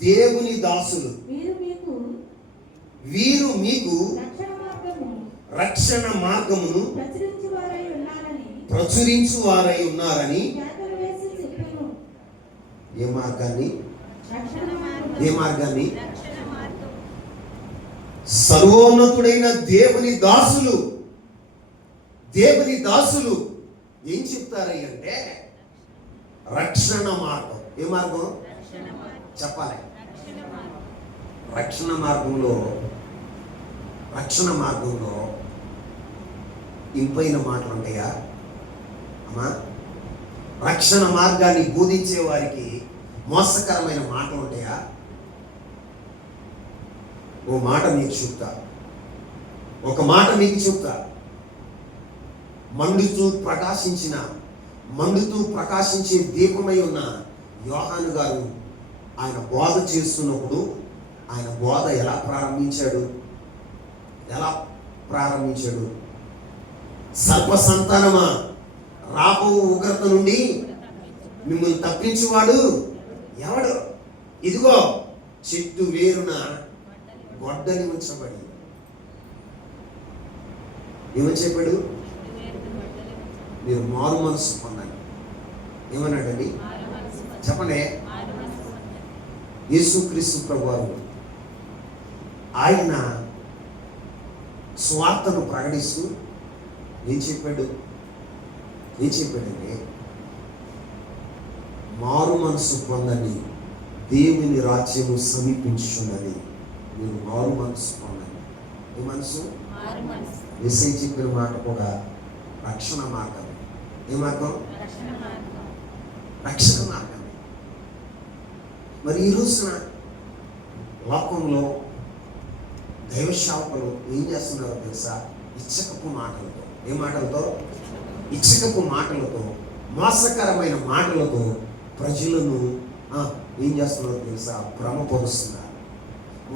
దేవుని దాసులు, వీరు మీకు రక్షణ మార్గమును ప్రచురించువారై ఉన్నారని. ఏ మార్గాన్ని? సర్వోన్నతుడైన దేవుని దాసులు ఏం చెప్తారయ్య అంటే రక్షణ మార్గం. ఏ మార్గం చెప్పాలి? రక్షణ మార్గంలో ఇంపైన మాటలు ఉంటాయా అమ్మా? రక్షణ మార్గాన్ని బోధించే వారికి మోసకరమైన మాటలు ఉంటాయా? ఒక మాట మీకు చెప్తా. మండుతూ ప్రకాశించే దీపమై ఉన్న యోహాను గారు ఆయన బోధ చేస్తున్నప్పుడు ఆయన బోధ ఎలా ప్రారంభించాడు? సర్ప సంతానమా, రాబో ఉగ్రత నుండి మిమ్మల్ని తప్పించువాడు ఎవడు? ఇదిగో చెట్టు వేరున గొడ్డలి ఉంచబడి. ఏమని చెప్పాడు? మీరు మారు మనసు పొందండి. ఏమన్నాడండి? చెప్పండి. యేసుక్రీస్తు ప్రభువారు ఆయన స్వార్థను ప్రకటిస్తూ ఏం చెప్పాడండి? మారు మనసు పొందండి, దేవుని రాజ్యము సమీపించున్నది. మీరు మారు మనసు పొందండి. ఈ మనసు యేసయ్య చెప్పిన మాట కూడా రక్షణ మార్గం. ఏ మార్గం? రక్షణ మార్గం. మరి ఈ రోజున లోకంలో దైవ సేవకులు ఏం చేస్తున్నారో తెలుసా? ఇచ్చకపు మాటలతో, ఏ మాటలతో? ఇచ్చకపు మాటలతో, మోసకరమైన మాటలతో ప్రజలను ఏం చేస్తున్నారో తెలుసా? భ్రమపరుస్తున్నారు.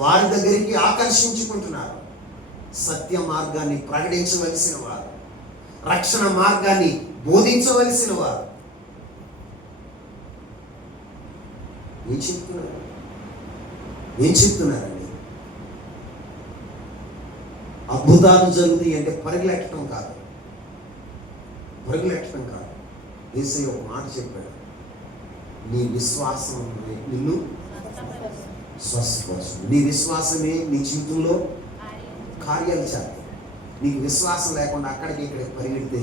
వారి దగ్గరికి ఆకర్షించుకుంటున్నారు. సత్య మార్గాన్ని ప్రకటించవలసిన వారు, రక్షణ మార్గాన్ని బోధించవలసిన వారు ఏం చెప్తున్నారండి? అద్భుతాలు జరుగుతాయి అంటే పరుగులెట్టడం కాదు. యేసయ్య ఒక మాట చెప్పాడు, నీ విశ్వాసం నిన్ను స్వస్థపరుస్తుంది. నీ విశ్వాసమే నీ జీవితంలో కార్యాలు చేస్తాయి. నీకు విశ్వాసం లేకుండా అక్కడికి ఇక్కడికి పరిగెడితే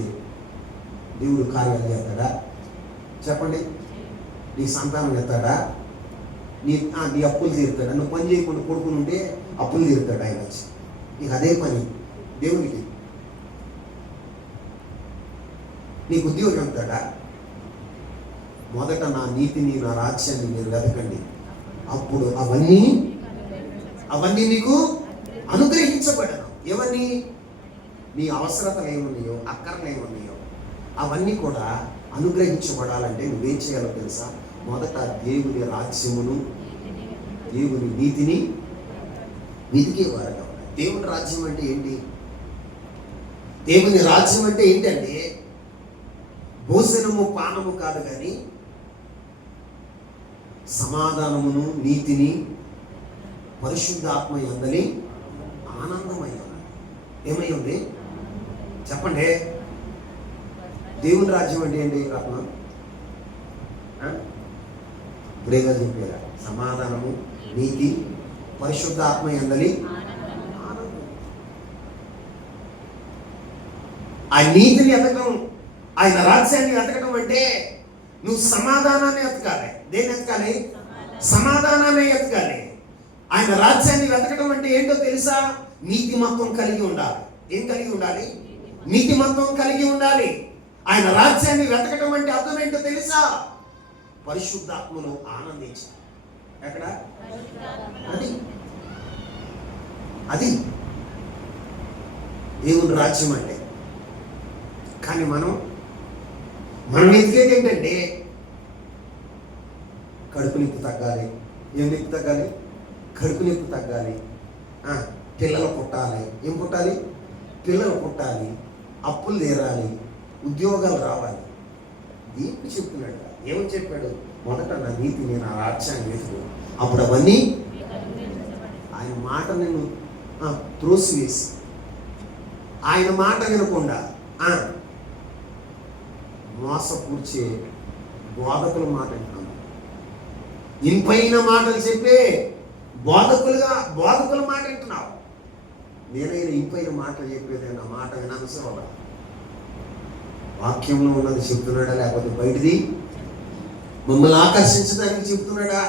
దేవుడు కార్యాలు చేస్తాడా? చెప్పండి. నీ సంతానం ఎత్తాడా? నీ అప్పులు తీరుతాడా? నువ్వు పని చేయకుండా కొడుకుని ఉంటే అప్పులు తీరుతాడు ఆయన వచ్చి. నీకు అదే పని దేవునికి. నీకు ఉద్యోగం ఎత్తాడా? మొదట నా నీతిని, నా రాజ్యాన్ని మీరు వెతకండి, అప్పుడు అవన్నీ నీకు అనుగ్రహించబడను. ఎవరిని? నీ అవసరతలు ఏమున్నాయో, అక్కర్లు ఏమున్నాయో అవన్నీ కూడా అనుగ్రహించబడాలంటే నువ్వేం చేయాలో తెలుసా? మొదట దేవుని రాజ్యమును, దేవుని నీతిని వెతికేవారుగా ఉండాలి. దేవుని రాజ్యం అంటే ఏంటి? దేవుని రాజ్యం అంటే ఏంటంటే భోజనము పానము కాదు, కానీ సమాధానమును, నీతిని, పరిశుద్ధాత్మ యందలి ఆనందమై ఉన్నది. ఏమై ఉంది చెప్పండి. దేవుని రాజ్యం అంటే ఏంటి? రత్న ఇప్పుడేగా చెప్పారా? సమాధానము, నీతి, పరిశుద్ధాత్మ యందలి ఆనందం. ఆ నీతిని ఎతకడం, ఆయన రాజ్యాన్ని వెతకడం అంటే నువ్వు సమాధానాన్ని ఎతకాలి. దేన్ని ఎతకాలి? సమాధానాన్ని ఎతకాలి. ఆయన రాజ్యాన్ని వెతకడం అంటే ఏంటో తెలుసా? నీతిమత్వం కలిగి ఉండాలి. ఏం కలిగి ఉండాలి? నీతిమత్వం కలిగి ఉండాలి. ఆయన రాజ్యాన్ని వెతకడం అంటే అర్థం ఏంటో తెలుసా? పరిశుద్ధాత్మను ఆనందించాలి. ఎక్కడ? అది దేవుని రాజ్యం అంటే. కానీ మనం ఎతికేది ఏంటంటే కడుపు నొప్పి తగ్గాలి. ఏం నొప్పి తగ్గాలి? కడుపు నొప్పి తగ్గాలి. పిల్లలు పుట్టాలి. ఏం పుట్టాలి? పిల్లలు పుట్టాలి. అప్పులు తీరాలి. ఉద్యోగాలు రావాలి. దేవుడు చెప్తున్నాడు. ఏమని చెప్పాడు? మొదట నా నీతిని, నా రాజ్యాన్ని వెతుకు, అప్పుడు అవన్నీ. ఆయన మాట నేను త్రోసివేసి, ఆయన మాట వినకుండా మోసపూర్చే బోధకుల మాట వింటున్నాను. ఇంపైన మాటలు చెప్పే బోధకుల మాట వింటున్నావు. నేనైనా ఇంపైన మాటలు చెప్పేది నా మాట వినవసరం. వాక్యంలో ఉన్నది చెప్తున్నాడా, లేకపోతే బయటిది మమ్మల్ని ఆకర్షించడానికి చెప్తున్నాడా,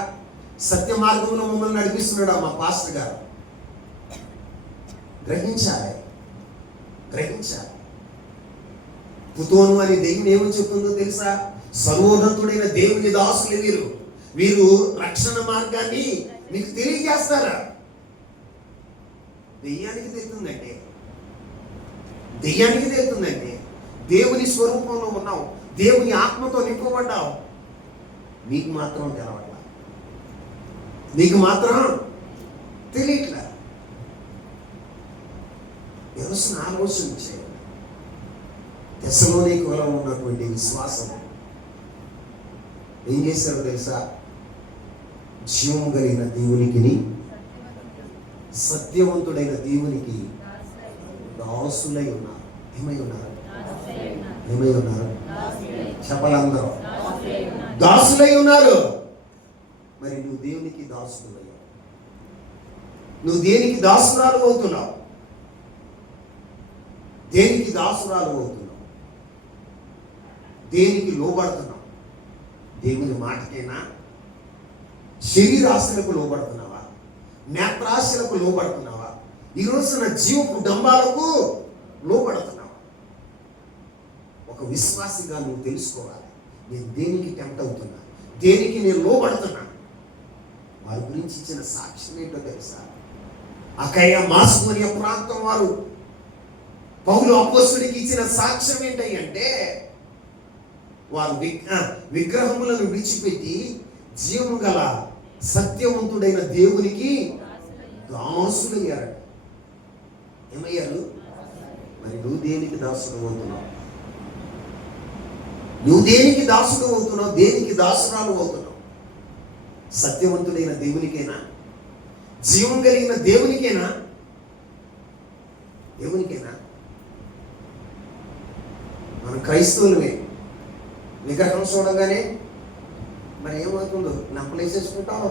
సత్య మార్గంలో మమ్మల్ని నడిపిస్తున్నాడా? మా పాస్టర్ గారు గ్రహించాలి. పుతోను అని దేవుని ఏమని చెప్తుందో తెలుసా? సర్వోన్నతుడైన దేవుని దాసులు వీరు రక్షణ మార్గాన్ని మీకు తెలియజేస్తారా? దెయ్యానికి తెలుతుందంటే దేవుని స్వరూపంలో ఉన్నావు, దేవుని ఆత్మతో నింపబడ్డావు. నీకు మాత్రం తెలవట్లా, నీకు మాత్రం తెలియట్లా. ఎవరిని ఆలోచించే దశలోనికులో ఉన్నటువంటి విశ్వాసం ఏం చేశారో తెలుసా? జీవం కలిగిన దేవునికి, సత్యవంతుడైన దేవునికి దాసులై ఉన్నారు. ఏమై ఉన్నారు? చెప్పలందరూ దాసులై ఉన్నారు. మరి నువ్వు దేవునికి దాసులయ్యావు. నువ్వు దేనికి దాసురాలు అవుతున్నావు? దేనికి దాసురాలు అవుతున్నావు? దేనికి లోబడుతున్నావు? దేవుని మాటకైనా? శరీరాశలకు లోబడుతున్నావా? నేత్రాశలకు లోబడుతున్నావా? ఈ రోజున జీవపు డంబాలకు లోబడుతున్నావా? ఒక విశ్వాసిగా నువ్వు తెలుసుకోవాలి, నేను దేనికి టెంప్ట్ అవుతున్నా, దేనికి నేను లోబడుతున్నా. వారి గురించి ఇచ్చిన సాక్ష్యం ఏంటో తెలుసా? అకయ మాస్కోనియ ప్రాంతం వారు పౌలు అపోస్తలుడికి ఇచ్చిన సాక్ష్యం ఏంటంటే వారు విగ్రహములను విడిచిపెట్టి జీవము గల సత్యవంతుడైన దేవునికి దాసులయ్యారు. ఏమయ్యారు? మరి నువ్వు దేనికి దాసుడు అవుతున్నావు? నువ్వు దేనికి దాసుడు అవుతున్నావు? దేనికి దాసురాలు అవుతున్నావు? సత్యవంతుడైన దేవునికేనా? జీవం కలిగిన దేవునికేనా? దేవునికేనా? మన క్రైస్తవులమే విగ్రహం చూడగానే మరి ఏమవుతుందో నప్పలేసేసుకుంటావు,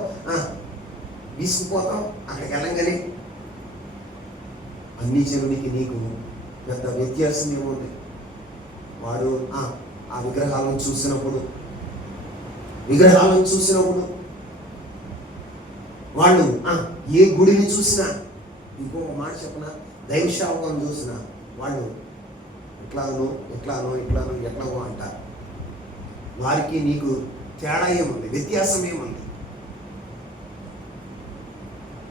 వీసుకుపోతావు. అక్కడికి వెళ్ళంగానే అన్ని జనునికి నీకు పెద్ద వ్యత్యాసం ఏముంది? వాడు ఆ విగ్రహాలను చూసినప్పుడు వాళ్ళు ఏ గుడిని చూసినా, ఇంకొక మాట చెప్పిన దైవశావకం చూసినా వాళ్ళు ఎట్లాగో అంటారు. వారికి నీకు తేడా ఏముంది? వ్యత్యాసం ఏముంది?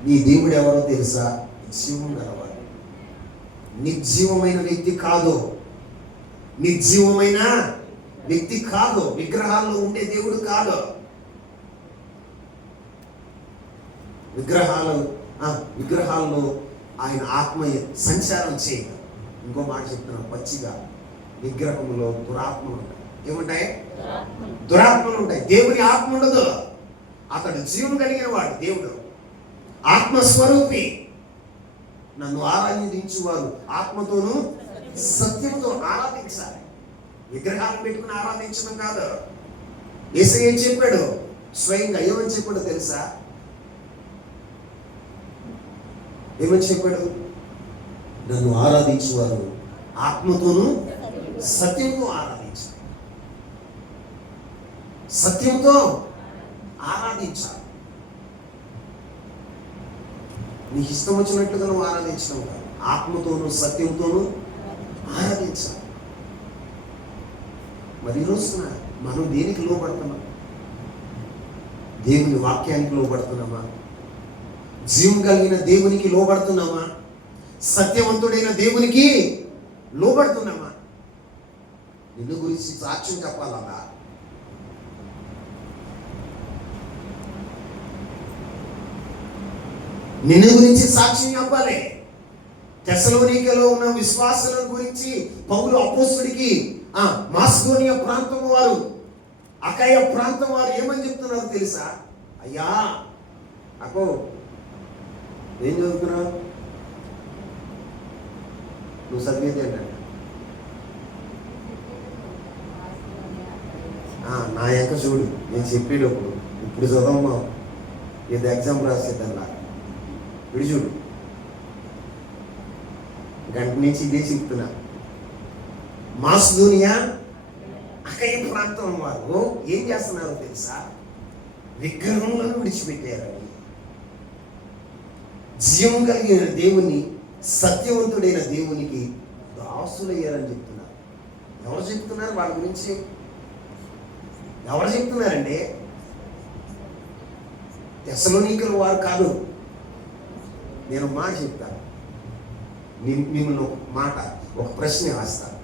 నీ దేవుడు ఎవరో తెలుసా? జీవం గలవాడు, నిర్జీవమైన వ్యక్తి కాదు. నిర్జీవమైన వ్యక్తి కాదు. విగ్రహాల్లో ఉండే దేవుడు కాదు. విగ్రహాల్లో ఆయన ఆత్మ సంచారం చేయదు. ఇంకో మాట చెప్తున్నాం, పచ్చిగా విగ్రహంలో దురాత్మలు ఉంటాయి. ఏముంటాయి? దురాత్మలు ఉంటాయి. దేవుని ఆత్మ ఉండదు. అతడు జీవం కలిగిన వాడు. దేవుడు ఆత్మస్వరూపి. నన్ను ఆరాధించువారు ఆత్మతోనూ సత్యంతో ఆరాధించాలి. విగ్రహాలను పెట్టుకుని ఆరాధించడం కాదు. యేసయ్య ఏం చెప్పాడు? స్వయంగా ఏమని చెప్పాడు తెలుసా? ఏమని చెప్పాడు? నన్ను ఆరాధించువారు ఆత్మతోనూ సత్యంతో ఆరాధించాలి. సత్యంతో ఆరాధించాలి. నీకు ఇష్టం వచ్చినట్లుగా నువ్వు ఆరాధించడం కాదు, ఆత్మతోనూ సత్యంతోనూ ఆరాధించాలి. మరి ఈరోజున మనం దేనికి లోబడుతున్నాం? దేవుని వాక్యానికి లోబడుతున్నామా? జీవం కలిగిన దేవునికి లోబడుతున్నామా? సత్యవంతుడైన దేవునికి లోబడుతున్నామా? నిన్ను గురించి సాక్ష్యం చెప్పాలన్నా నిన్ను గురించి సాక్ష్యం చెప్పాలి. తెస్సలోనికలో ఉన్న విశ్వాసుల గురించి పౌలు అపోస్తలుడికి మాస్కోనియా ప్రాంతం వారు, అకయ ప్రాంతం వారు ఏమని చెప్తున్నారు తెలుసా? అయ్యా అకో ఏం చదువుతున్నావు? నువ్వు చదివేది ఏంటంటే నా యొక్క చూడు, నేను చెప్పేటప్పుడు ఇప్పుడు చదవమా, ఏదో ఎగ్జామ్ రాసేదల్లా విడి చూడు. గంట నుంచి ఇదే చెప్తున్నా. మాసిదోనియా అకయ ప్రాంతం వారు ఏం చేస్తున్నారో తెలుసా? విగ్రహంలను విడిచిపెట్టారని, జీవం కలిగిన దేవుని, సత్యవంతుడైన దేవునికి దాసులయ్యారని చెప్తున్నారు. ఎవరు చెప్తున్నారు వాళ్ళ గురించి? ఎవరు చెప్తున్నారంటే తెస్సలోనికల వారు కాదు. నేను మాట చెప్తాను, మిమ్మల్ని ఒక ప్రశ్న వేస్తాను.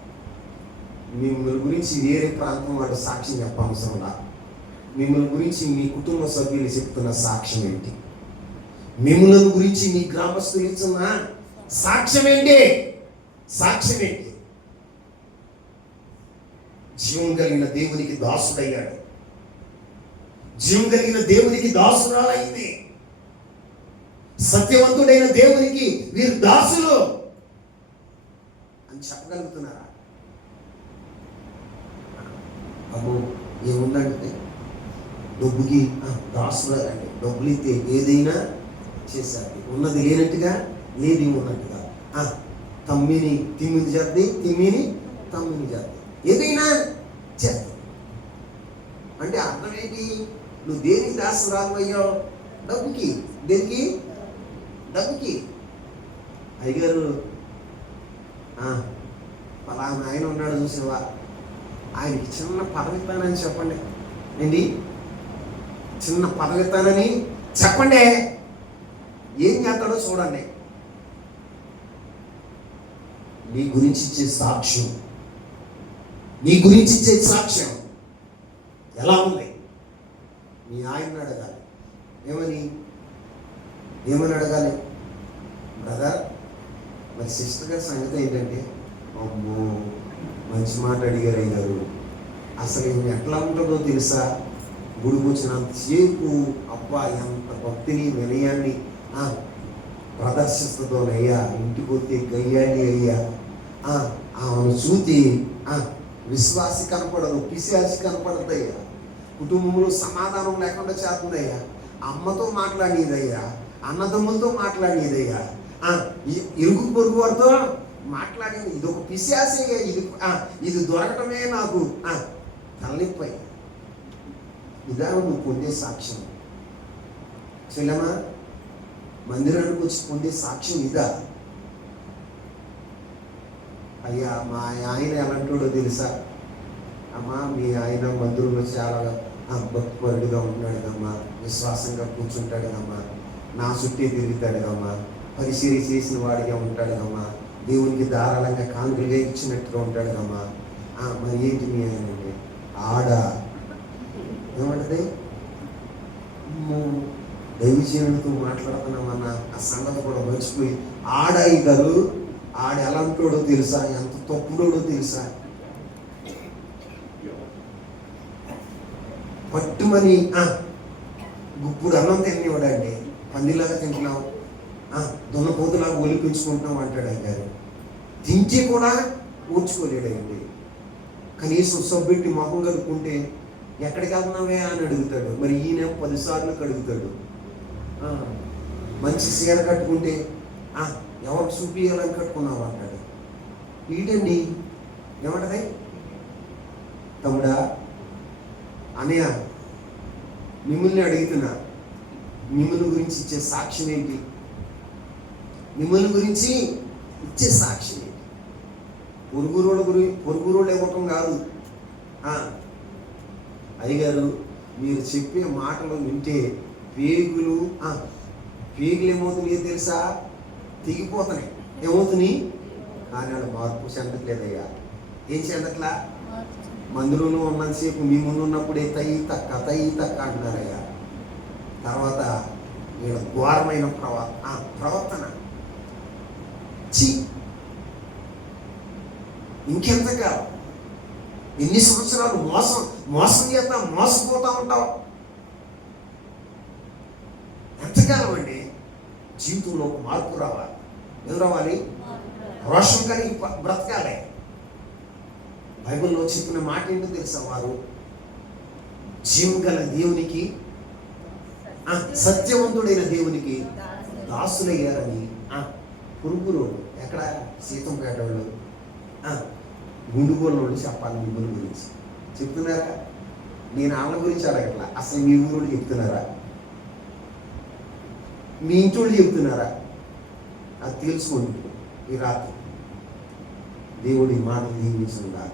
మిమ్మల్ని గురించి వేరే ప్రాంతం వాడు సాక్ష్యం చెప్పవసరంలా. మిమ్మల్ని గురించి మీ కుటుంబ సభ్యులు చెప్తున్న సాక్ష్యం ఏంటి? మిమ్మల్ని గురించి మీ గ్రామస్తులు ఇస్తున్న సాక్ష్యం ఏంటి? జీవం కలిగిన దేవునికి దాసుడయ్యాడు. జీవం కలిగిన దేవునికి దాసురాలైంది. సత్యవంతుడైన దేవునికి వీరు దాసులు అని చెప్పగలుగుతున్నారా? అబ్బో ఏముందంటే డబ్బుకి దాసులు అంటే డబ్బులు ఇస్తే ఏదైనా చేశారు. ఉన్నది లేనట్టుగా, ఏది ఉన్నట్టుగా. తమ్మిని తిమ్మిని చేద్ది, తిమ్మిని తమ్మిని చేద్ది, ఏదైనా చేద్దాం అంటే అర్థం ఏంటి? నువ్వు దేనికి దాసురాలు అయ్యావు? డబ్బుకి. దేనికి? డబ్బుకి. అయ్యగారు పలానా ఆయన ఉన్నాడు చూసావా, ఆయనకి చిన్న పదవిస్తానని చెప్పండి. ఏంటి? చిన్న పదవిస్తానని చెప్పండి, ఏం చేస్తాడో చూడండి. నీ గురించి ఇచ్చే సాక్ష్యం, నీ గురించి ఇచ్చే సాక్ష్యం ఎలా ఉంది? మీ ఆయన్ని అడగాలి. ఏమని అడగాలి? బ్రదర్, మరి సిస్టర్ గారి సంగతి ఏంటంటే, అమ్మో మంచి మాట అడిగారు అయ్యారు. అసలు ఈమె ఎట్లా ఉంటుందో తెలుసా? గుడి వచ్చినంతసేపు అబ్బా ఎంత భక్తిని వినయాన్ని ప్రదర్శిస్తుందోనయ్యా, ఇంటికి వస్తే గయ్యాలి అయ్యా. ఆమెను చూసి విశ్వాసి కనపడదు, పిశాచి కనపడదయ్యా. కుటుంబంలో సమాధానం లేకుండా చేస్తుందయ్యా. అమ్మతో మాట్లాడేదయ్యా, అన్నదమ్ములతో మాట్లాడేదయ్యా, ఇరుగు పొరుగు వారితో మాట్లాడేది. ఇది ఒక పిశాచి అయ్యా. ఇది దొరకటమే నాకు తలనొప్పి. ఇదా నువ్వు పొందే సాక్ష్యం? చెల్లెమా, మందిరానికి వచ్చి పొందే సాక్ష్యం ఇదా? అయ్యా మా ఆయన ఎలాంటోడో తెలుసా? అమ్మా మీ ఆయన మందిరంలో చాలా భక్తిపరుడుగా ఉన్నాడు కమ్మా, విశ్వాసంగా కూర్చుంటాడు కమ్మా, నా చుట్టే తిరుగుతాడు కమ్మా, పరిశీలి చేసిన వాడిగా ఉంటాడు కమ్మా, దేవునికి ధారాళంగా కానుకలుగా ఇచ్చినట్టుగా ఉంటాడు కమ్మా. మరి ఏంటి మీ ఆయన అంటే ఆడ ఏమంటది? దైవజీవునితో మాట్లాడుతున్నామన్న ఆ సంగతి కూడా మర్చిపోయి ఆడాయి గారు, ఆడ ఎలా ఉంటాడో తెలుసా, ఎంత తప్పుడోడో తెలుసా, పట్టుమని గుప్పుడు అన్నం తినేవాడండి, పందిలాగా తింటున్నాం, దున్నపోతులాగా ఒలిపించుకుంటున్నాం అంటాడు అయ్యారు. తింటే కూడా ఊర్చుకోలేడండి. కనీసం సబ్బెట్టి మొహం కడుక్కుంటే ఎక్కడికి వెళ్తున్నావే అని అడుగుతాడు. మరి ఈయన 10 సార్లు కడుగుతాడు. మంచి చీర కట్టుకుంటే ఎవరికి చూపించాలని కట్టుకున్నావు అంటాడు. వీటండి ఏమంటది? తమ్ముడా, అనయ్య, మిమ్మల్ని అడుగుతున్నా, మిమ్మల్ని గురించి ఇచ్చే సాక్ష్యం ఏంటి? మిమ్మల్ని గురించి ఇచ్చే సాక్ష్యం ఏంటి? పొరుగురోళ్ళు ఇవ్వటం కాదు. అయ్యగారు, మీరు చెప్పే మాటలు వింటే పేగులు ఏమవుతున్నాయో తెలుసా? తెగిపోతున్నాయి. ఏమవుతున్నాయి? కానీ వాళ్ళు మార్పు చెందట్లేదయ్యా. ఏం చెందట్లా? మందులో ఉన్నంతసేపు మీ ముందు ఉన్నప్పుడే తయ్యి తక్క అంటున్నారయ్యా. తర్వాత వీళ్ళ ఘోరమైన ప్రవర్తన ఇంకెంతగా ఎన్ని సంవత్సరాలు మోసం చేస్తా మోసపోతా ఉంటావు? ఎంతకాలం అండి? జీవితంలో ఒక మార్పు రావాలి. ఏం రావాలి? రోషం కలిగి బ్రతకాలి. బైబిల్లో చెప్పిన మాట ఏంటో తెలుసా? వారు జీవం గల దేవునికి, సత్యవంతుడైన దేవునికి దాసులయ్యారని. పురుగురు ఎక్కడ? సీతంపేట వాళ్ళు, గుండుగోళ్ళ వాళ్ళు చెప్పాలి. మీ ఊరి గురించి చెప్తున్నారా? నేను వాళ్ళ గురించి అడగట్లా, అసలు మీ ఊరు చెప్తున్నారా? మీ ఇంటి చెప్తున్నారా? అది తెలుసుకోండి ఈ రాత్రి. దేవుడి మాట దీవించుగాక.